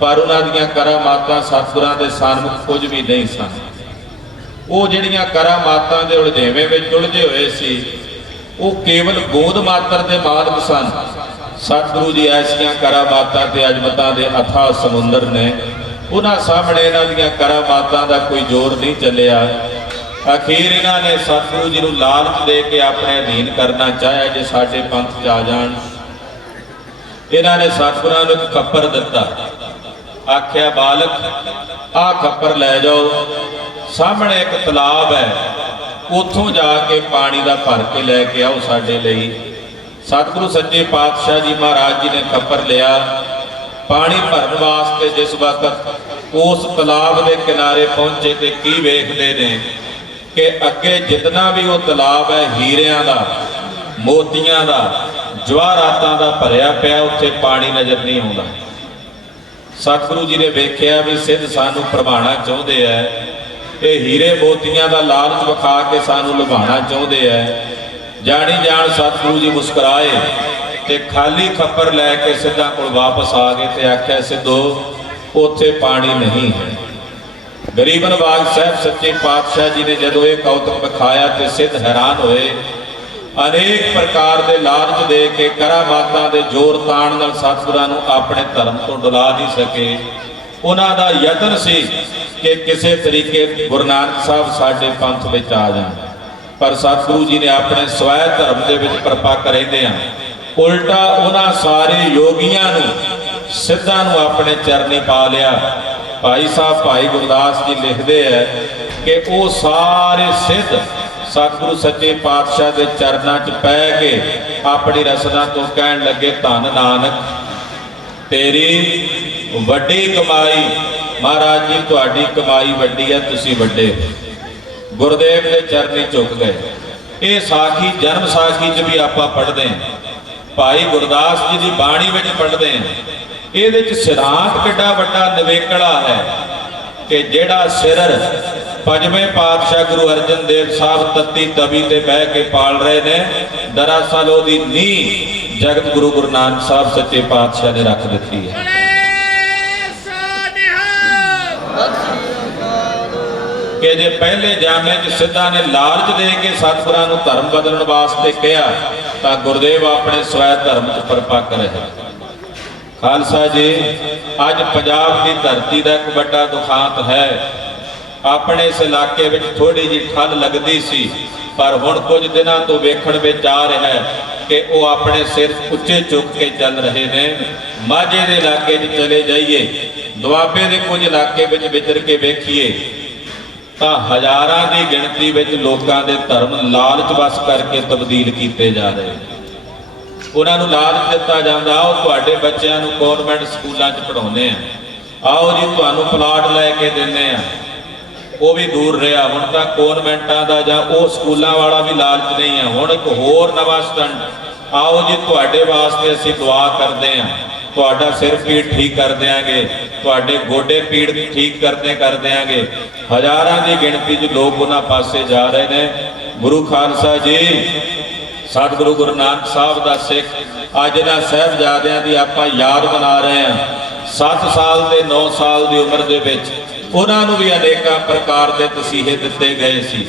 ਪਰ ਉਹਨਾਂ ਦੀਆਂ ਕਰਾਮਾਤਾਂ ਸਤਿਗੁਰਾਂ ਦੇ ਸਨਮੁਖ ਕੁਝ ਵੀ ਨਹੀਂ ਸਨ। ਉਹ ਜਿਹੜੀਆਂ ਕਰਾਮਾਤਾਂ ਦੇ ਉਲਝੇਵੇਂ ਵਿੱਚ ਉਲਝੇ ਹੋਏ ਸੀ, ਉਹ ਕੇਵਲ ਗੋਦ ਮਾਤਰ ਦੇ ਮਾਲਕ ਸਨ। ਸਤਿਗੁਰੂ ਜੀ ਐਸੀਆਂ ਕਰਾਮਾਤਾਂ ਤੇ ਅਜਮਤਾਂ ਦੇ ਅਥਾਹ ਸਮੁੰਦਰ ਨੇ, ਉਹਨਾਂ ਸਾਹਮਣੇ ਇਹਨਾਂ ਦੀਆਂ ਕਰਾਮਾਤਾਂ ਦਾ ਕੋਈ ਜ਼ੋਰ ਨਹੀਂ ਚੱਲਿਆ। ਅਖੀਰ ਇਹਨਾਂ ਨੇ ਸਤਿਗੁਰੂ ਜੀ ਨੂੰ ਲਾਲਚ ਦੇ ਕੇ ਆਪਣੇ ਅਧੀਨ ਕਰਨਾ ਚਾਹਿਆ, ਜੇ ਸਾਡੇ ਪੰਥ 'ਚ ਆ ਜਾਣ। ਇਹਨਾਂ ਨੇ ਸਤਿਗੁਰਾਂ ਨੂੰ ਇੱਕ ਖੱਪਰ ਦਿੱਤਾ, ਆਖਿਆ ਬਾਲਕ ਆਹ ਖੱਪਰ ਲੈ ਜਾਓ, ਸਾਹਮਣੇ ਇੱਕ ਤਲਾਬ ਹੈ, ਉੱਥੋਂ ਜਾ ਕੇ ਪਾਣੀ ਦਾ ਭਰ ਕੇ ਲੈ ਕੇ ਆਓ ਸਾਡੇ ਲਈ। ਸਤਿਗੁਰੂ ਸੱਚੇ ਪਾਤਸ਼ਾਹ ਜੀ ਮਹਾਰਾਜ ਜੀ ਨੇ ਖੱਪਰ ਲਿਆ। ਪਾਣੀ ਭਰਨ ਵਾਸਤੇ ਜਿਸ ਵਕਤ ਉਸ ਤਲਾਬ ਦੇ ਕਿਨਾਰੇ ਪਹੁੰਚੇ ਤੇ ਕੀ ਵੇਖਦੇ ਨੇ ਕਿ ਅੱਗੇ ਜਿਤਨਾ ਵੀ ਉਹ ਤਲਾਬ ਹੈ ਹੀਰਿਆਂ ਦਾ, ਮੋਤੀਆਂ ਦਾ, ਜਵਾਹਰਾਤਾਂ ਦਾ ਭਰਿਆ ਪਿਆ, ਉੱਥੇ ਪਾਣੀ ਨਜ਼ਰ ਨਹੀਂ ਆਉਂਦਾ। ਸਤਿਗੁਰੂ ਜੀ ਨੇ ਵੇਖਿਆ ਵੀ ਸਿੱਧ ਸਾਨੂੰ ਪ੍ਰਭਾਣਾ ਚਾਹੁੰਦੇ ਐ, ਇਹ ਹੀਰੇ ਮੋਤੀਆਂ ਦਾ ਲਾਲਚ ਵਿਖਾ ਕੇ ਸਾਨੂੰ ਲੁਭਾਉਣਾ ਚਾਹੁੰਦੇ ਐ। ਜਾਣੀ ਜਾਣ ਸਤਿਗੁਰੂ ਜੀ ਮੁਸਕਰਾਏ ਤੇ ਖਾਲੀ ਖੱਪਰ ਲੈ ਕੇ ਸਿੱਧਾਂ ਕੋਲ ਵਾਪਸ ਆ ਗਏ ਤੇ ਆਖਿਆ, ਸਿੱਧੋ ਉੱਥੇ ਪਾਣੀ ਨਹੀਂ ਹੈ। ਗਰੀਬ ਨਵਾਜ ਸਾਹਿਬ ਸੱਚੇ ਪਾਤਸ਼ਾਹ ਜੀ ਨੇ ਜਦੋਂ ਇਹ ਕੌਤਕ ਵਿਖਾਇਆ ਤੇ ਸਿੱਧ ਹੈਰਾਨ ਹੋਏ। ਅਨੇਕ ਪ੍ਰਕਾਰ ਦੇ ਲਾਲਚ ਦੇ ਕੇ, ਕਰਾਮਾਤਾਂ ਦੇ ਜ਼ੋਰ ਤਾਣ ਨਾਲ ਸਤਿਗੁਰਾਂ ਨੂੰ ਆਪਣੇ ਧਰਮ ਤੋਂ ਡੁਲਾ ਨਹੀਂ ਸਕੇ। ਉਹਨਾਂ ਦਾ ਯਤਨ ਸੀ ਕਿ ਕਿਸੇ ਤਰੀਕੇ ਗੁਰੂ ਨਾਨਕ ਸਾਹਿਬ ਸਾਡੇ ਪੰਥ ਵਿੱਚ ਆ ਜਾਣ, ਪਰ ਸਤਿਗੁਰੂ ਜੀ ਨੇ ਆਪਣੇ ਸਵੈ ਧਰਮ ਦੇ ਵਿੱਚ ਪਰਪੱਕ ਰਹਿੰਦਿਆਂ ਉਲਟਾ ਉਹਨਾਂ ਸਾਰੇ ਯੋਗੀਆਂ ਨੂੰ, ਸਿੱਧਾਂ ਨੂੰ ਆਪਣੇ ਚਰਨੀ ਪਾ ਲਿਆ। ਭਾਈ ਸਾਹਿਬ ਭਾਈ ਗੁਰਦਾਸ ਜੀ ਲਿਖਦੇ ਹੈ ਕਿ ਉਹ ਸਾਰੇ ਸਿੱਧ ਸਤਿਗੁਰੂ ਸੱਚੇ ਪਾਤਸ਼ਾਹ ਦੇ ਚਰਨਾਂ 'ਚ ਪੈ ਕੇ ਆਪਣੀ ਰਸਨਾ ਤੋਂ ਕਹਿਣ ਲੱਗੇ, ਧੰਨ ਨਾਨਕ ਤੇਰੀ ਵੱਡੀ ਕਮਾਈ महाराज जी तुहाडी कमाई वड्डी है, तुसी वड्डे हो। गुरुदेव के चरनी झुक गए। ये साखी जन्म साखी च भी आपां पढ़दे हैं, भाई गुरदास जी की बाणी में पढ़ते हैं। ये सिद्धांत किड्डा वड्डा नवेकड़ा है कि जेड़ा सिरर पंजवें पातशाह गुरु अर्जन देव साहब तत्ती तवी ते बह के पाल रहे ने, दरअसल ओदी नींह जगत गुरु गुरु नानक साहब सच्चे पातशाह ने रख दी है। कि जे पहले जामे च सिद्धा ने लालच दे के सतगुरां नूं धर्म बदलण वास्ते कहा, तो गुरुदेव अपने स्वै धर्म च परपक रहे। खालसा जी अज पंजाब की धरती का एक बड़ा दुखांत है। अपने इस इलाके में थोड़ी जी ठल लगती सी, पर हुण कुछ दिनों तो वेखण विच आ रहा है कि वो अपने सिर उच्चे चुक के चल रहे ने। माझे के इलाके में चले जाइए, दुआबे के कुछ इलाके में विचर के वेखिए तो हज़ारां की गिणती में लोगों के धर्म लालच वस करके तब्दील किए जा रहे। उन्होंने लालच दिता जाता, आओ तुहाडे बच्चों को कॉन्वेंट स्कूलों पढ़ाने, आओ जी तुहानू प्लाट लैके देने, वो भी दूर रहा। हुण तां कॉन्वेंटां दा जां वो स्कूलों वाला भी लालच नहीं है। हुण एक होर नवां स्टंट, आओ जी तुहाडे वास्ते असीं दुआ करदे हां, तुहाडा सिर पीड़ ठीक कर देंगे, तुहाडे गोडे पीड़ ठीक कर देंगे। हज़ारां की गिणती च लोग उन्हां पासे जा रहे हैं। गुरु खालसा जी सतगुरु गुरु नानक साहब का सिख अज इन्हां साहिबजादियां दी आपां याद मना रहे हैं। 7 साल ते 9 साल की उम्र दे विच उन्हां नूं भी अनेक प्रकार के तसीहे दिते गए सी,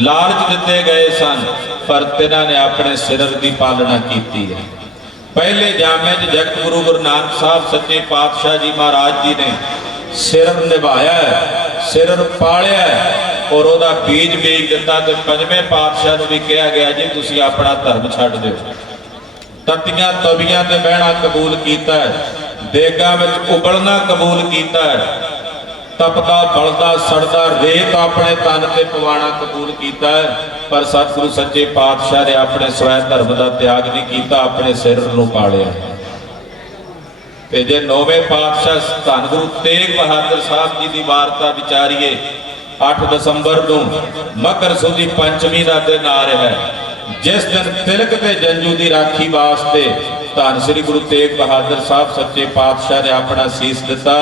लालच दिते गए सन, पर तिन्हां ने अपने सिरर की पालना की है। पहले जामे च जगत गुरु गुरु नानक साहब सच्चे पातशाह जी महाराज जी ने सिरर निभाया है, सिरर पालिया है और वह बीज बीज दिता। तो पंजवें पातशाह को भी कहा गया जी तुसी अपना धर्म छड्ड दिओ। तत्तियां तवियां ते बहना कबूल किया है, देगां विच उबलना कबूल किया है, तपदा बलदा सड़दा रेत अपने तन से पवाना कबूल किया है। पर सतगुरु सच्चे पातशाह ने अपने स्वै धर्म का त्याग नहीं किया, अपने सिर नूं पालिया। ते जे 9वें पातशाह धन गुरु तेग बहादुर साहब जी की वारता विचारीए, 8 दसंबर को मकर सुदी पंचमी का दिन आ रहा है, जिस दिन तिलक ते जंजू की राखी वास्ते धन श्री गुरु तेग बहादुर साहब सच्चे पातशाह ने अपना शीस दिता।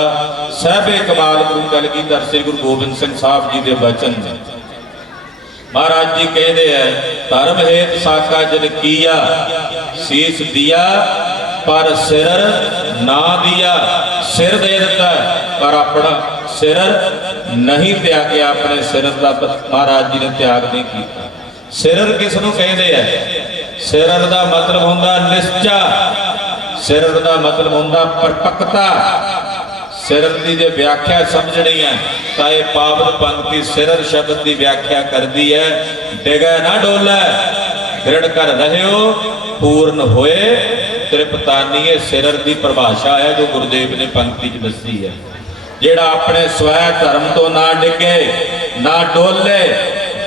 साहिबे कमाल गुरु कलगीधर श्री गुरु गोबिंद सिंह साहब जी के बचन ने महाराज जी कहते हैं, धर्म हेत साका जन किया, शीस दिया पर सिर ना दिया। सिर दे दिता पर अपना सिर नहीं त्यागया, अपने सिर का महाराज जी ने त्याग नहीं किया। सिरर किसनों कहते हैं? सिरर का मतलब होंदा निश्चा, सिरर का मतलब होंदा परपक्ता। सिरर की जो व्याख्या समझनी है तो यह पावन पंक्ति सिरर शब्द की व्याख्या करती है, डिगे ना डोले दृढ़ कर रहे हो पूर्ण होए तृप्तानीए। सिरर की परिभाषा है जो गुरुदेव ने पंक्ति च दसी है। जेड़ा अपने स्वै धर्म तो ना डिगे ना डोले,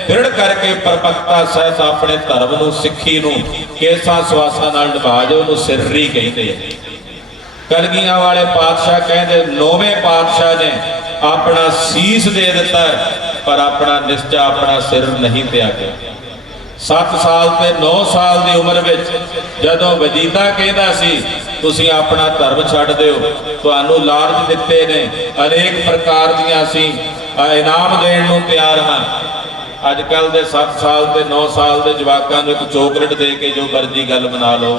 दृढ़ करके परपक्ता सहित अपने धर्म नूं सिक्खी नूं केसा सुआसा नाल निभा जो उन्होंने सिररी कहते हैं। कलगियां वाले पातशाह कहते 9वें पातशाह ने अपना शीस दे दिता है पर अपना निश्चा अपना सिर नहीं त्यागया। 7 साल ते 9 साल की उम्र में जदों वजीदा कहता सी तुसीं अपना धर्म छड्ड दिओ, तुहानूं लालच दिते ने, अनेक प्रकार दियां असीं इनाम देण नूं तैयार हां। अजकल दे 7 साल ते 9 साल के जवाकां नूं एक चॉकलेट दे के जो मर्जी गल मना लो,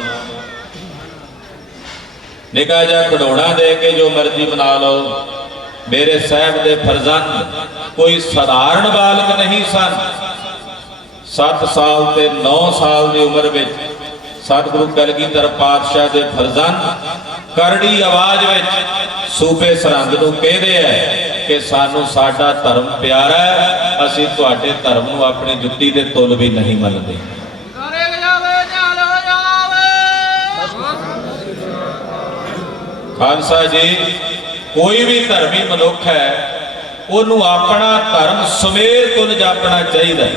निका जा खिडौना दे के जो मर्जी बना लो। मेरे साहब दे फरजंद कोई साधारण बालक नहीं सन। 7 साल ते 9 साल की उम्र में सतगुरु कलगीधर पातशाह के फरजंद करड़ी आवाज में सूबे सरहंद नूं कहदे है कि सानू साडा धर्म प्यारा है, असीं तुहाडे धर्म नूं अपनी जुत्ती दे तुल भी नहीं मनदे। खालसा जी कोई भी धर्मी मनुख है उन्होंने अपना धर्म सुमेर तुल जापना चाहिए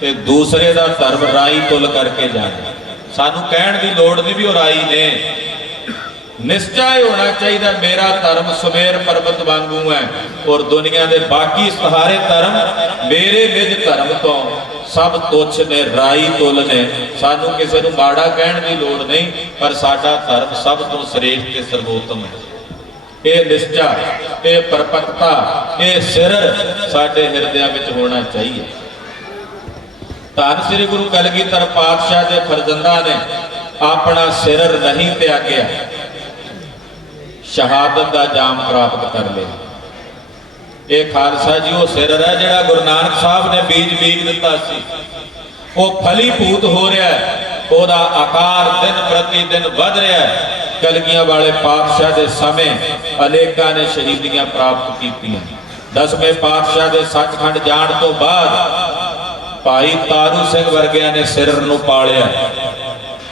ते दूसरे का धर्म राई तुल करके जाना। सानू कहण की लोड़ नहीं भी वो राई ने, निश्चय होना चाहिए मेरा धर्म सुमेर पर्वत वांगू है और दुनिया के बाकी सारे धर्म मेरे निज धर्म तो सब तुच्छ ने, राई तुल ने। सानू किसी को माड़ा कहने की लोड़ नहीं, पर साडा धर्म सब तो श्रेष्ठ ते सर्वोत्तम है। ये निश्चा, ये परपक्ता, ये सिर साडे हिरदियां विच होना चाहिए। धन श्री गुरु कलगीधर पातशाह के फरजंदा ने अपना सिर नहीं त्यागया, शहादत का जाम प्राप्त कर लिया। ये खालसा जी वो सिर है जिहड़ा गुरु नानक साहब ने बीज बीज दिता सी, वो फलीभूत हो रहा है, ओदा आकार दिन प्रति दिन बढ़ रहा है। कलगियां वाले पातशाह के समय अनेकों ने शहीदियां प्राप्त की। 10वें पातशाह के सचखंड जाण तो बाद भाई तारू सिंह वर्गिया ने सिर नूं पालिया।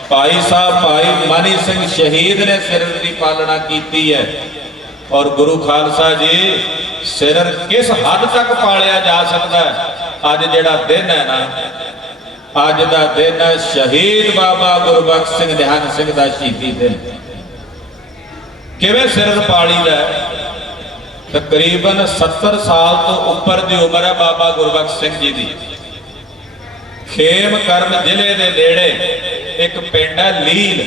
भाई साहब भाई मनी सिंह शहीद ने सिर की पालना की है। और गुरु खालसा जी सिर किस हद तक पालिया जा सकता है? अज जिहड़ा दिन है ना, अज का दिन है शहीद बाबा गुरबख्श सिंह निहंग सिंह का शहीदी दिन। किवें सिर पालीदा? तकरीबन 70 साल तो उपर की उम्र है बाबा गुरबख्श सिंह जी की। खेमकरन जिले के नेड़े एक पिंड है लील,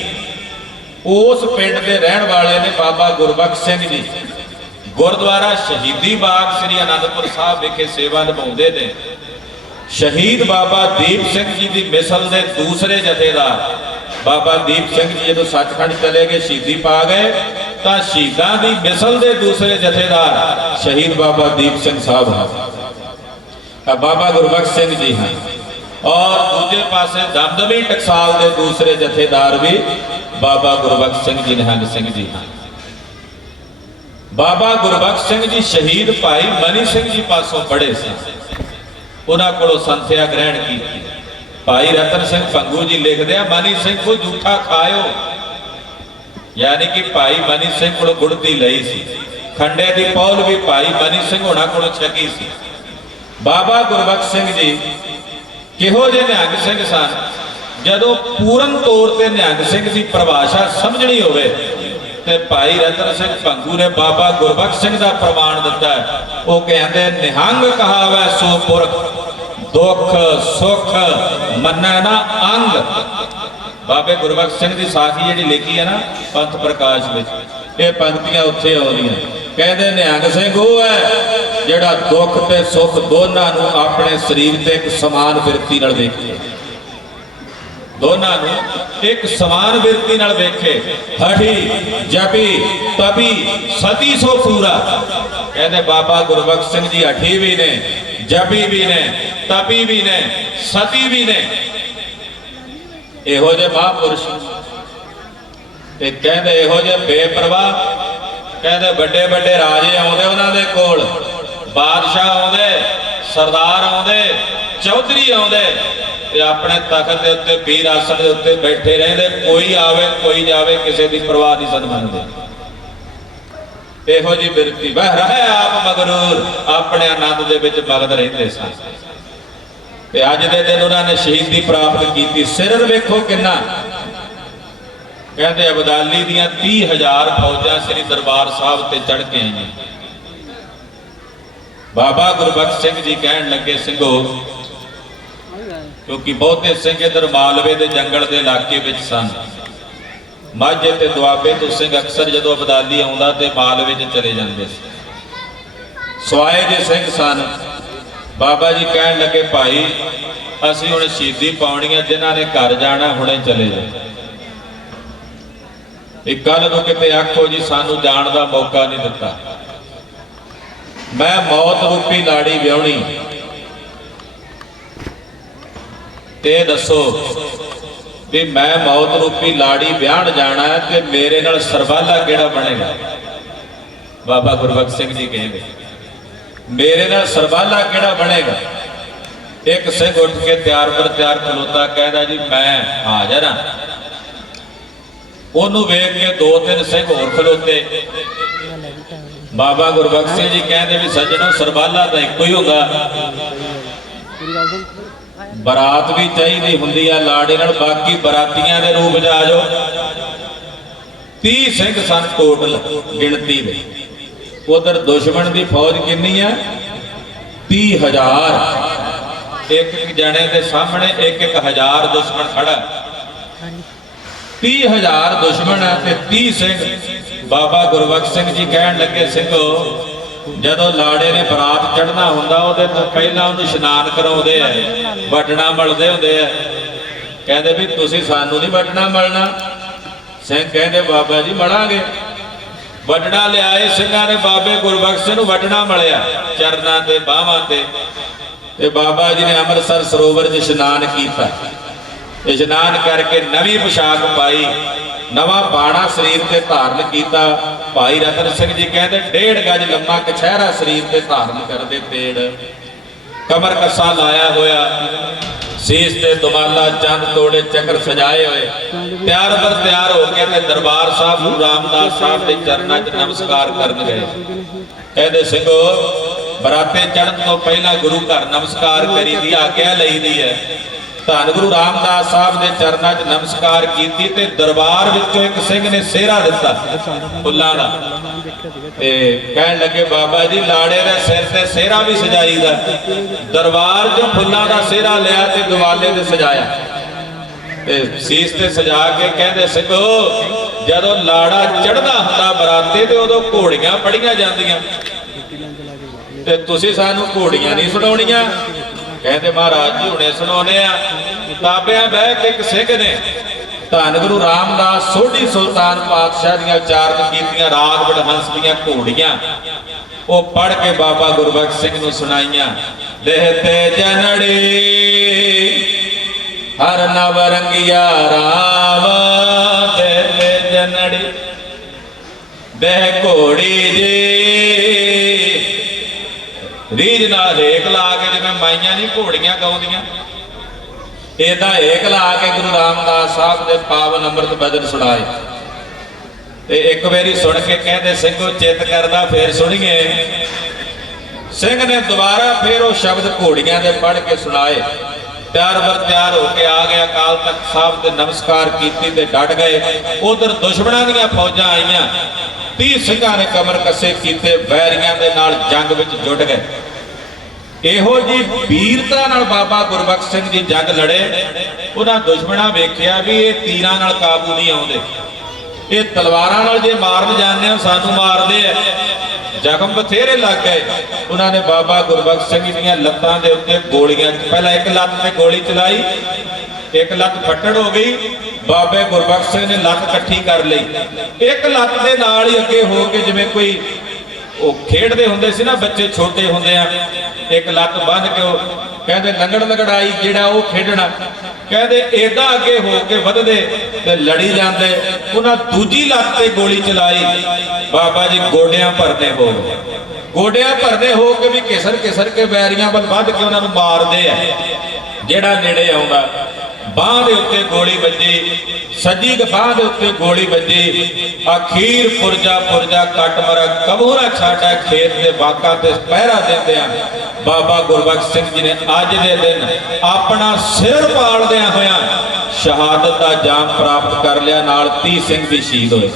उस पिंड के रहन वाले ने बाबा गुरबख्श सिंह जी गुरुद्वारा शहीदी बाग श्री आनंदपुर साहब विखे सेवा निभाते हैं। शहीद बाबा दीप सिंह जी की मिसल के दूसरे जथेदार बाबा दीप सिंह जी जो सचखंड चले गए, शहीदी पा गए, तो शहीदां की मिसल के दूसरे जथेदार शहीद बाबा दीप सिंह साहब हैं, बाबा गुरबख्श सिंह जी हैं। और दूजे पासे दमदमी टकसाल के दूसरे जथेदार भी बाबा गुरबख्श सिंह जी निहंग सिंह जी हैं। बाबा गुरबख्श सिंह जी शहीद भाई मनी सिंह जी पासों पढ़े सन, उन्होंने को संथ्या ग्रहण की। भाई रतन सिंह भंगू जी लिखते हैं, मनी सिंह को जूठा खायो, यानी कि भाई मनी सिंह को गुड़ती लई सी। खंडे की पौल भी भाई मनी सिंह होना को छकी सी। बाबा गुरबख्श सिंह जी किहो जे निहंग सिंह सन, जदों पूर्ण तौर पर निहंग सिंह की परिभाषा समझनी होवे ते भाई रतन सिंह भंगू ने बाबा गुरबख्श सिंह का प्रमाण दिता है। वो कहते निहंग कहावै सो पुरख, दुख सुख मन्ना ना अंग। बाबे गुरबख्श सिंह की साखी जी लिखी है ना पंथ प्रकाश में, ये पंक्तियां उत्थे आउंदियां। कहते निहंग सिंह वो है जिहड़ा दुख ते सुख दोनों नूं अपने शरीर ते एक समान बिरती नाल वेखे, दोनों एक समान बिरती नाल वेखे। हठी जपी तपी सती सो पूरा। कहते बाबा गुरबख्श सिंह जी हठी भी ने, जपी भी ने, तपी भी ने, सती भी ने। इहो जे महापुरुष ते कहते इहो जे बेपरवाह। कहते बड़े बड़े राजे आउंदे उन्हां दे कोल, बादशाह आउंदे, सरदार आउंदे, चौधरी आउंदे ते अपने तख्त के उत्ते पीर आसन के उत्ते बैठे रहंदे, कोई आवे कोई जावे, किसी की परवाह नहीं सन मनदे। इहो जी बिरती वह रहे आप मगरूर, अपने आनंद दे विच मगन रहिंदे सन। ते अज दे दिन उन्होंने शहीदी प्राप्त की। सिर वेखो किन्ना। कहते अबदाली दियां 30,000 फौजां श्री दरबार साहब ते चढ़ के आई। बाबा गुरबख्श सिंह जी कहन लगे सिंघो, क्योंकि बहुते सिंह इधर मालवे के जंगल के इलाके में सन, माझे ते दुआबे तो सिंह अक्सर जो अबदाली आउंदा ते मालवे च चले जाते। सवाए जे सिंह सन। बाबा जी कहन लगे भाई असीं हुण शहीदी पाउणी है, जिन्हां ने घर जाना हुणे चले जाओ। एक गल नूं किते आखो जी सानू जाण दा मौका नहीं दिता। मैं मौत रूपी लाड़ी विआउणी, ते दसो भी मैं मौत रूपी लाड़ी विआहण जाना है ते मेरे नाल सरबाला किहड़ा बनेगा? बाबा गुरबख्श सिंह जी कहेंगे मेरे नाल सरबाला किहड़ा बनेगा? एक सिंह उठ के तैयार पर तैयार खलोता, कहता जी मैं हाजर हाँ। ओनू वेख के 2-3 सिंह होर खलोते। बाबा गुरबख्श सिंह जी कहते भी सज्जनों सरबाला तो एक ही होगा, बरात भी चाहिए होंगी है लाड़ी नाल, बाकी बरातियां दे रूप च आ जाओ। 30 ਸਿੰਘ ਸਨ ਟੋਟਲ ਗਿਣਤੀ ਵਿੱਚ। ਉਧਰ ਦੁਸ਼ਮਣ ਦੀ ਫੌਜ ਕਿੰਨੀ ਹੈ? 30,000। ਇੱਕ ਇੱਕ ਜਣੇ ਦੇ ਸਾਹਮਣੇ ਇੱਕ ਇੱਕ ਹਜ਼ਾਰ ਦੁਸ਼ਮਣ ਖੜਾ। 30,000 ਦੁਸ਼ਮਣ ਹੈ ਤੇ 30 ਸਿੰਘ। ਬਾਬਾ ਗੁਰਬਖਸ਼ ਸਿੰਘ ਜੀ ਕਹਿਣ ਲੱਗੇ, ਸਿੰਘੋ ਜਦੋਂ ਲਾੜੇ ਨੇ ਬਰਾਤ ਚੜ੍ਹਨਾ ਹੁੰਦਾ ਉਹਦੇ ਤੋਂ ਪਹਿਲਾਂ ਉਹਨੂੰ ਇਸ਼ਨਾਨ ਕਰਾਉਂਦੇ ਆ, ਵਟਣਾ ਮਲਦੇ ਹੁੰਦੇ ਆ। ਕਹਿੰਦੇ ਵੀ ਤੁਸੀਂ ਸਾਨੂੰ ਨਹੀਂ ਵਟਣਾ ਮਲਣਾ। ਸਿੰਘ ਕਹਿੰਦੇ ਬਾਬਾ ਜੀ ਮਲਾਂਗੇ। ਵਟਣਾ ਲਿਆਏ, ਸਿੰਘਾਂ ਨੇ ਬਾਬੇ ਗੁਰਬਖਸ਼ ਸਿੰਘ ਨੂੰ ਵਟਣਾ ਮਲਿਆ ਚਰਨਾਂ ਤੇ ਬਾਹਾਂ ਤੇ ਬਾਬਾ ਜੀ ਨੇ ਅੰਮ੍ਰਿਤਸਰ ਸਰੋਵਰ 'ਚ ਇਸ਼ਨਾਨ ਕੀਤਾ। ਇਸ਼ਨਾਨ ਕਰਕੇ ਨਵੀਂ ਪੁਸ਼ਾਕ ਪਾਈ, ਨਵਾਂ ਬਾਣਾ ਸਰੀਰ ਤੇ ਧਾਰਨ ਕੀਤਾ। ਭਾਈ ਰਤਨ ਸਿੰਘ ਜੀ ਕਹਿੰਦੇ 1.5 ਗਜ ਲੰਮਾ ਕਛਹਿਰਾ ਸਰੀਰ ਤੇ ਧਾਰਨ ਕਰਦੇ, ਤੇੜ ਕਮਰ ਕੱਸਾ ਲਾਇਆ ਹੋਇਆ, ਸੀਸ ਤੇ ਦੁਮਾਲਾ, ਚੰਦ ਤੋੜੇ, ਚੱਕਰ ਸਜਾਏ ਹੋਏ, ਤਿਆਰ ਬਰ ਤਿਆਰ ਹੋ ਕੇ ਤੇ ਦਰਬਾਰ ਸਾਹਿਬ ਗੁਰੂ ਰਾਮਦਾਸ ਸਾਹਿਬ ਦੇ ਚਰਨਾਂ 'ਚ ਨਮਸਕਾਰ ਕਰਨ ਗਏ। ਕਹਿੰਦੇ ਸਿੰਘੋ ਬਰਾਤੇ ਚੜ੍ਹਨ ਤੋਂ ਪਹਿਲਾਂ ਗੁਰੂ ਘਰ ਨਮਸਕਾਰ ਕਰੀ ਦੀ, ਆਗਿਆ ਲਈ ਦੀ ਹੈ। ਧੰਨ ਗੁਰੂ ਰਾਮਦਾਸ ਸਾਹਿਬ ਦੇ ਚਰਨਾਂ 'ਚ ਨਮਸਕਾਰ ਕੀਤੀ ਤੇ ਦਰਬਾਰ ਵਿੱਚੋਂ ਇੱਕ ਸਿੰਘ ਨੇ ਸਿਹਰਾ ਦਿੱਤਾ ਫੁੱਲਾਂ ਦਾ ਤੇ ਕਹਿਣ ਲੱਗੇ ਬਾਬਾ ਜੀ ਲਾੜੇ ਦੇ ਸਿਰ ਤੇ ਸਿਹਰਾ ਵੀ ਸਜਾਈਦਾ। ਦਰਬਾਰ 'ਚੋਂ ਫੁੱਲਾਂ ਦਾ ਸਿਹਰਾ ਲਿਆ ਤੇ ਦਿਵਾਲੇ ਤੇ ਸਜਾਇਆ ਤੇ ਸੀਸ ਤੇ ਸਜਾ ਕੇ ਕਹਿੰਦੇ ਸਿੰਘੋ ਜਦੋਂ ਲਾੜਾ ਚੜ੍ਹਦਾ ਹੁੰਦਾ ਬਰਾਤੇ ਤੇ ਉਦੋਂ ਘੋੜੀਆਂ ਪੜੀਆਂ ਜਾਂਦੀਆਂ ਤੇ ਤੁਸੀਂ ਸਾਨੂੰ ਘੋੜੀਆਂ ਨਹੀਂ ਸੁਣਾਉਣੀਆਂ। ਕਹਿੰਦੇ ਮਹਾਰਾਜ ਜੀ ਹੁਣੇ ਸੁਣਾਉਣੇ ਆ। ਤਾਬਿਆਂ ਬਹਿ ਕੇ ਇੱਕ ਸਿੰਘ ਨੇ ਧੰਨ ਗੁਰੂ ਰਾਮਦਾਸ ਸੋਢੀ ਸੁਲਤਾਨ ਪਾਤਸ਼ਾਹ ਦੀਆਂ ਉਚਾਰਨ ਕੀਤੀਆਂ ਰਾਗ ਵਡਹੰਸ ਦੀਆਂ ਘੋੜੀਆਂ ਉਹ ਪੜ੍ਹ ਕੇ ਬਾਬਾ ਗੁਰਬਖਸ਼ ਸਿੰਘ ਨੂੰ ਸੁਣਾਈਆਂ। ਦੇਹ ਤੇ ਜਨੜੀ ਹਰ ਨਵ ਰੰਗਿਆ ਰਾਮ, ਦੇਹ ਤੇ ਜਨੜੀ ਦੇਹ ਘੋੜੀ ਜੀ। ਰੀਝ ਨਾਲ ਹੇਕ ਲਾ ਕੇ, ਜਿਵੇਂ ਮਾਈਆਂ ਨਹੀਂ ਘੋੜੀਆਂ ਗਾਉਂਦੀਆਂ, ਏਦਾਂ ਹੇਕ ਲਾ ਕੇ ਗੁਰੂ ਰਾਮਦਾਸ ਸਾਹਿਬ ਦੇ ਪਾਵਨ ਅੰਮ੍ਰਿਤ ਬਚਨ ਸੁਣਾਏ। ਤੇ ਇੱਕ ਵਾਰੀ ਸੁਣ ਕੇ ਕਹਿੰਦੇ ਸਿੰਘੋ ਚਿੱਤ ਕਰਦਾ ਫੇਰ ਸੁਣੀਏ। ਸਿੰਘ ਨੇ ਦੁਬਾਰਾ ਫੇਰ ਉਹ ਸ਼ਬਦ ਘੋੜੀਆਂ ਦੇ ਪੜ੍ਹ ਕੇ ਸੁਣਾਏ। ਤਿਆਰ ਬਰ ਤਿਆਰ ਹੋ ਕੇ ਆ ਗਿਆ, ਅਕਾਲ ਤਖਤ ਸਾਹਿਬ ਤੇ ਨਮਸਕਾਰ ਕੀਤੀ ਤੇ ਡਟ ਗਏ। ਉਧਰ ਦੁਸ਼ਮਣਾਂ ਦੀਆਂ ਫੌਜਾਂ ਆਈਆਂ, 30 ਸਿੰਘਾਂ ਨੇ ਕਮਰ ਕੱਸੇ ਕੀਤੇ, ਵੈਰੀਆਂ ਦੇ ਨਾਲ ਜੰਗ ਵਿੱਚ ਜੁਟ ਗਏ। ਇਹੋ ਜੀ ਵੀਰਤਾ ਨਾਲ ਬਾਬਾ ਗੁਰਬਖਸ਼ ਸਿੰਘ ਜੀ ਜੰਗ ਲੜੇ। ਉਹਨਾਂ ਦੁਸ਼ਮਣਾਂ ਵੇਖਿਆ ਵੀ ਇਹ ਤੀਰਾਂ ਨਾਲ ਕਾਬੂ ਨਹੀਂ ਆਉਂਦੇ, ਇਹ ਤਲਵਾਰਾਂ ਨਾਲ ਜੇ ਮਾਰਨ ਜਾਂਦੇ ਆ ਸਾਨੂੰ ਮਾਰਦੇ ਆ। ਜ਼ਖਮ ਬਥੇਰੇ ਲੱਗ ਗਏ। ਉਹਨਾਂ ਨੇ ਬਾਬਾ ਗੁਰਬਖਸ਼ ਸਿੰਘ ਦੀਆਂ ਲੱਤਾਂ ਦੇ ਉੱਤੇ ਗੋਲੀਆਂ, ਪਹਿਲਾਂ ਇੱਕ ਲੱਤ ਤੇ ਗੋਲੀ ਚਲਾਈ, ਇੱਕ ਲੱਤ ਫੱਟੜ ਹੋ ਗਈ। ਬਾਬੇ ਗੁਰਬਖਸ਼ ਸਿੰਘ ਨੇ ਲੱਤ ਇਕੱਠੀ ਕਰ ਲਈ, ਇੱਕ ਲੱਤ ਦੇ ਨਾਲ ਹੀ ਅੱਗੇ ਹੋ ਕੇ, ਜਿਵੇਂ ਕੋਈ ਉਹ ਖੇਡਦੇ ਹੁੰਦੇ ਸੀ ਨਾ ਬੱਚੇ ਛੋਟੇ ਹੁੰਦੇ ਆ, ਇੱਕ ਲੱਤ ਬੰਨ੍ਹ ਕੇ ਉਹ ਕਹਿੰਦੇ ਲੰਗੜ ਲੰਗੜਾਈ ਜਿਹੜਾ ਉਹ ਖੇਡਣਾ। ਕਹਿੰਦੇ ਏਦਾਂ ਅੱਗੇ ਹੋ ਕੇ ਵਧਦੇ ਤੇ ਲੜੀ ਜਾਂਦੇ। ਉਹਨਾਂ ਦੂਜੀ ਲੱਤ ਤੇ ਗੋਲੀ ਚਲਾਈ, ਬਾਬਾ ਜੀ ਗੋਡਿਆਂ ਭਰਨੇ ਹੋ ਗਏ। ਗੋਡਿਆਂ ਭਰਨੇ ਹੋ ਕੇ ਵੀ ਕਿਸਰ ਕਿਸਰ ਕੇ ਵੈਰੀਆਂ ਵੱਲ ਵੱਧ ਕੇ ਉਹਨਾਂ ਨੂੰ ਮਾਰਦੇ ਆ। ਜਿਹੜਾ ਨੇੜੇ ਆਉਂਦਾ, ਬਾਂਹ ਦੇ ਉੱਤੇ ਗੋਲੀ ਵੱਜੀ, ਸੱਜੀ ਬਾਂਹ ਦੇ ਉੱਤੇ ਗੋਲੀ ਵੱਜੀ। ਅਖੀਰ ਪੁਰਜਾ ਪੁਰਜਾ ਕੱਟ ਮਰਾ ਕਬੂਰਾ ਛਾਟਾ ਖੇਤ ਦੇ ਬਾਕਾਂ ਤੇ ਪਹਿਰਾ ਦਿੰਦੇ ਆ। ਬਾਬਾ ਗੁਰਬਖਸ਼ ਸਿੰਘ ਜੀ ਨੇ ਅੱਜ ਦੇ ਦਿਨ ਆਪਣਾ ਸਿਰ ਪਾਲਦਿਆਂ ਹੋਇਆਂ ਸ਼ਹਾਦਤ ਦਾ ਜਾਮ ਪ੍ਰਾਪਤ ਕਰ ਲਿਆ। ਨਾਲ 30 ਸਿੰਘ ਵੀ ਸ਼ਹੀਦ ਹੋਏ।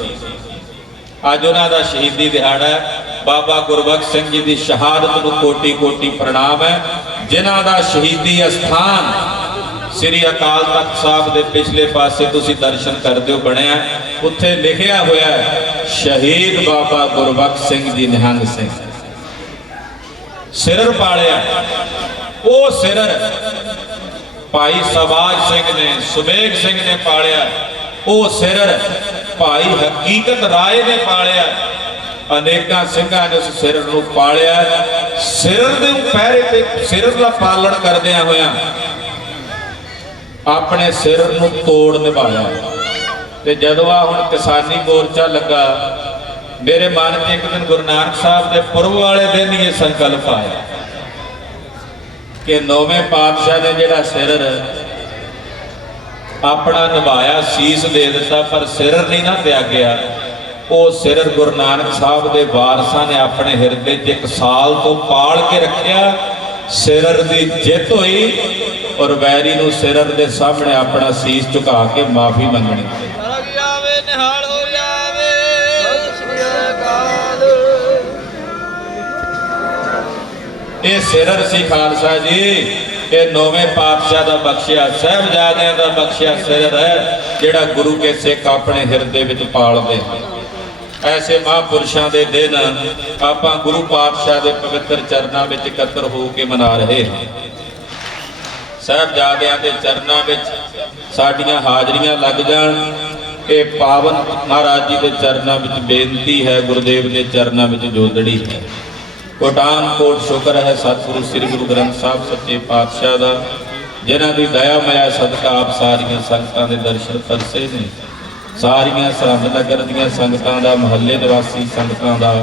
ਅੱਜ ਉਹਨਾਂ ਦਾ ਸ਼ਹੀਦੀ ਦਿਹਾੜਾ ਹੈ। ਬਾਬਾ ਗੁਰਬਖਸ਼ ਸਿੰਘ ਜੀ ਦੀ ਸ਼ਹਾਦਤ ਨੂੰ ਕੋਟੀ ਕੋਟੀ ਪ੍ਰਣਾਮ ਹੈ। ਜਿਨ੍ਹਾਂ ਦਾ ਸ਼ਹੀਦੀ ਅਸਥਾਨ ਸ੍ਰੀ ਅਕਾਲ ਤਖਤ ਸਾਹਿਬ ਦੇ ਪਿਛਲੇ ਪਾਸੇ ਤੁਸੀਂ ਦਰਸ਼ਨ ਕਰਦੇ ਹੋ ਬਣਿਆ, ਉੱਥੇ ਲਿਖਿਆ ਹੋਇਆ ਹੈ ਸ਼ਹੀਦ ਬਾਬਾ ਗੁਰਬਖਸ਼ ਸਿੰਘ ਜੀ ਨਿਹੰਗ ਸਿੰਘ। ਸਿਰਰ ਪਾਲਿਆ, ਉਹ ਸਿਰਰ ਭਾਈ ਸਬਾਜ ਸਿੰਘ ਨੇ, ਸੁਬੇਗ ਸਿੰਘ ਨੇ ਪਾਲਿਆ। ਉਹ ਸਿਰਰ ਭਾਈ ਹਕੀਕਤ ਰਾਏ ਨੇ ਪਾਲਿਆ। ਅਨੇਕਾਂ ਸਿੰਘਾਂ ਨੇ ਉਸ ਸਿਰਰ ਨੂੰ ਪਾਲਿਆ। ਸਿਰਰ ਦੇ ਪਹਿਰੇ ਤੇ ਸਿਰਰ ਦਾ ਪਾਲਣ ਕਰਦਿਆਂ ਹੋਇਆਂ ਆਪਣੇ ਸਿਰ ਨੂੰ ਤੋੜ ਨਿਭਾਇਆ। ਤੇ ਜਦੋਂ ਆ ਹੁਣ ਕਿਸਾਨੀ ਮੋਰਚਾ ਲੱਗਾ, ਮੇਰੇ ਮਨ 'ਚ ਇੱਕ ਦਿਨ ਗੁਰੂ ਨਾਨਕ ਸਾਹਿਬ ਦੇ ਪੁਰਬ ਵਾਲੇ ਦਿਨ ਹੀ ਇਹ ਸੰਕਲਪ ਆਇਆ ਕਿ ਨੌਵੇਂ ਪਾਤਸ਼ਾਹ ਨੇ ਜਿਹੜਾ ਸਿਰ ਆਪਣਾ ਨਿਭਾਇਆ, ਸੀਸ ਦੇ ਦਿੱਤਾ, ਪਰ ਸਿਰ ਨਹੀਂ ਨਾ ਤਿਆਗਿਆ। ਉਹ ਸਿਰ ਗੁਰੂ ਨਾਨਕ ਸਾਹਿਬ ਦੇ ਵਾਰਸਾਂ ਨੇ ਆਪਣੇ ਹਿਰਦੇ 'ਚ 1 ਸਾਲ ਤੋਂ ਪਾਲ ਕੇ ਰੱਖਿਆ। ਸਿਰ ਦੀ ਜਿੱਤ ਹੋਈ ਔਰ ਵੈਰੀ ਨੂੰ ਸਿਰਰ ਦੇ ਸਾਹਮਣੇ ਆਪਣਾ ਸੀਸ ਝੁਕਾ ਕੇ ਮਾਫੀ ਮੰਗਣੀ। ਜਾਵੇ ਨਿਹਾਲ ਹੋ ਜਾਵੇ ਇਹ ਸਿਰਰ ਸੀ ਖਾਲਸਾ ਜੀ, ਇਹ ਨੌਵੇਂ ਪਾਤਸ਼ਾਹ ਦਾ ਬਖਸ਼ਿਆ, ਸਾਹਿਬਜ਼ਾਦਿਆਂ ਦਾ ਬਖਸ਼ਿਆ ਸਿਰਰ ਹੈ, ਜਿਹੜਾ ਗੁਰੂ ਕੇ ਸਿੱਖ ਆਪਣੇ ਹਿਰਦੇ ਵਿੱਚ ਪਾਲਦੇ ਹਨ। ਐਸੇ ਮਹਾਂਪੁਰਸ਼ਾਂ ਦੇ ਦਿਨ ਆਪਾਂ ਗੁਰੂ ਪਾਤਸ਼ਾਹ ਦੇ ਪਵਿੱਤਰ ਚਰਨਾਂ ਵਿੱਚ ਇਕੱਤਰ ਹੋ ਕੇ ਮਨਾ ਰਹੇ ਹਾਂ। ਸਾਹਿਬਜ਼ਾਦਿਆਂ ਦੇ ਚਰਨਾਂ ਵਿੱਚ ਸਾਡੀਆਂ ਹਾਜ਼ਰੀਆਂ ਲੱਗ ਜਾਣ। ਇਹ ਪਾਵਨ ਮਹਾਰਾਜ ਜੀ ਦੇ ਚਰਨਾਂ ਵਿੱਚ ਬੇਨਤੀ ਹੈ, ਗੁਰਦੇਵ ਦੇ ਚਰਨਾਂ ਵਿੱਚ ਜੋਦੜੀ ਹੈ। ਕੋਟਾਨ ਕੋਟ ਸ਼ੁਕਰ ਹੈ ਸਤਿਗੁਰੂ ਸ੍ਰੀ ਗੁਰੂ ਗ੍ਰੰਥ ਸਾਹਿਬ ਸੱਚੇ ਪਾਤਸ਼ਾਹ ਦਾ, ਜਿਨ੍ਹਾਂ ਦੀ ਦਇਆ ਮਾਇਆ ਸਦਕਾ ਆਪ ਸਾਰੀਆਂ ਸੰਗਤਾਂ ਦੇ ਦਰਸ਼ਨ ਪਰਸੇ ਨੇ। ਸਾਰੀਆਂ ਸਰਹੰਦ ਨਗਰ ਦੀਆਂ ਸੰਗਤਾਂ ਦਾ, ਮਹੱਲੇ ਨਿਵਾਸੀ ਸੰਗਤਾਂ ਦਾ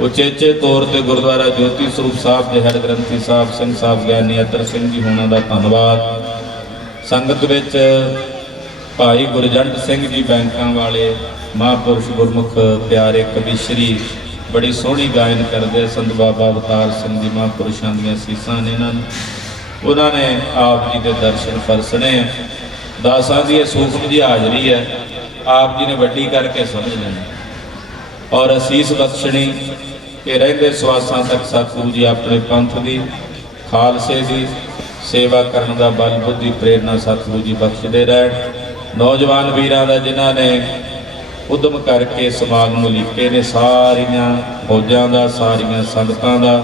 ਉਚੇਚੇ ਤੌਰ ਤੇ ਗੁਰਦੁਆਰਾ ਜੋਤੀ ਸਰੂਪ ਸਾਹਿਬ ਦੇ ਹੈਡ ਗ੍ਰੰਥੀ ਸਾਹਿਬ ਸਿੰਘ ਸਾਹਿਬ ਗਿਆਨੀ ਅਤਰ ਸਿੰਘ ਜੀ ਹੋਣਾ ਦਾ ਧੰਨਵਾਦ। ਸੰਗਤ ਵਿੱਚ ਭਾਈ ਗੁਰਜੰਟ ਸਿੰਘ ਜੀ ਬੈਂਕਾਂ ਵਾਲੇ ਮਹਾਂਪੁਰਸ਼ ਗੁਰਮੁਖ ਪਿਆਰੇ ਕਵੀਸ਼ਰੀ ਬੜੀ ਸੋਹਣੀ ਗਾਇਨ ਕਰਦੇ, ਸੰਤ ਬਾਬਾ ਅਵਤਾਰ ਸਿੰਘ ਜੀ ਮਹਾਂਪੁਰਸ਼ਾਂ ਦੀਆਂ ਸੀਸਾਂ ਨੇ ਇਹਨਾਂ ਨੂੰ, ਉਹਨਾਂ ਨੇ ਆਪ ਜੀ ਦੇ ਦਰਸ਼ਨ ਫਰਸਣੇ। ਦਾਸਾਂ ਦੀ ਇਹ ਸੂਖਮ ਜੀ ਹਾਜ਼ਰੀ ਹੈ, ਆਪ ਜੀ ਨੇ ਵੱਡੀ ਕਰਕੇ ਸਮਝ ਲੈਣੀ ਔਰ ਅਸੀਸ ਬਖਸ਼ਣੀ ਕਿ ਰਹਿੰਦੇ ਸਵਾਸਾਂ ਤੱਕ ਸਤਿਗੁਰੂ ਜੀ ਆਪਣੇ ਪੰਥ ਦੀ, ਖਾਲਸੇ ਦੀ ਸੇਵਾ ਕਰਨ ਦਾ ਬਲ ਬੁੱਧੀ ਪ੍ਰੇਰਨਾ ਸਤਿਗੁਰੂ ਜੀ ਬਖਸ਼ਦੇ ਰਹਿਣ। ਨੌਜਵਾਨ ਵੀਰਾਂ ਦਾ ਜਿਨ੍ਹਾਂ ਨੇ ਉਦਮ ਕਰਕੇ ਸਮਾਗਮ ਨੂੰ ਲਿਖੇ ਨੇ, ਸਾਰੀਆਂ ਫੌਜਾਂ ਦਾ, ਸਾਰੀਆਂ ਸੰਗਤਾਂ ਦਾ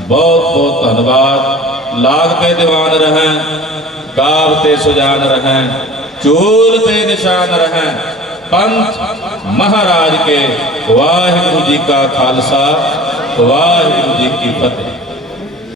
ਬਹੁਤ ਬਹੁਤ ਧੰਨਵਾਦ। ਲਾਗ ਤੇ ਦੀਵਾਨ ਰਹਿਣ, ਗਾਵ ਤੇ ਸੁਜਾਨ ਰਹਿਣ, ਚੂਲ ਤੇ ਨਿਸ਼ਾਨ ਰਹਿਣ, ਪੰਥ ਮਹਾਰਾਜ ਕੇ। ਵਾਹਿਗੁਰੂ ਜੀ ਕਾ ਖਾਲਸਾ, ਵਾਹਿਗੁਰੂ ਜੀ ਕੀ ਫਤਿਹ।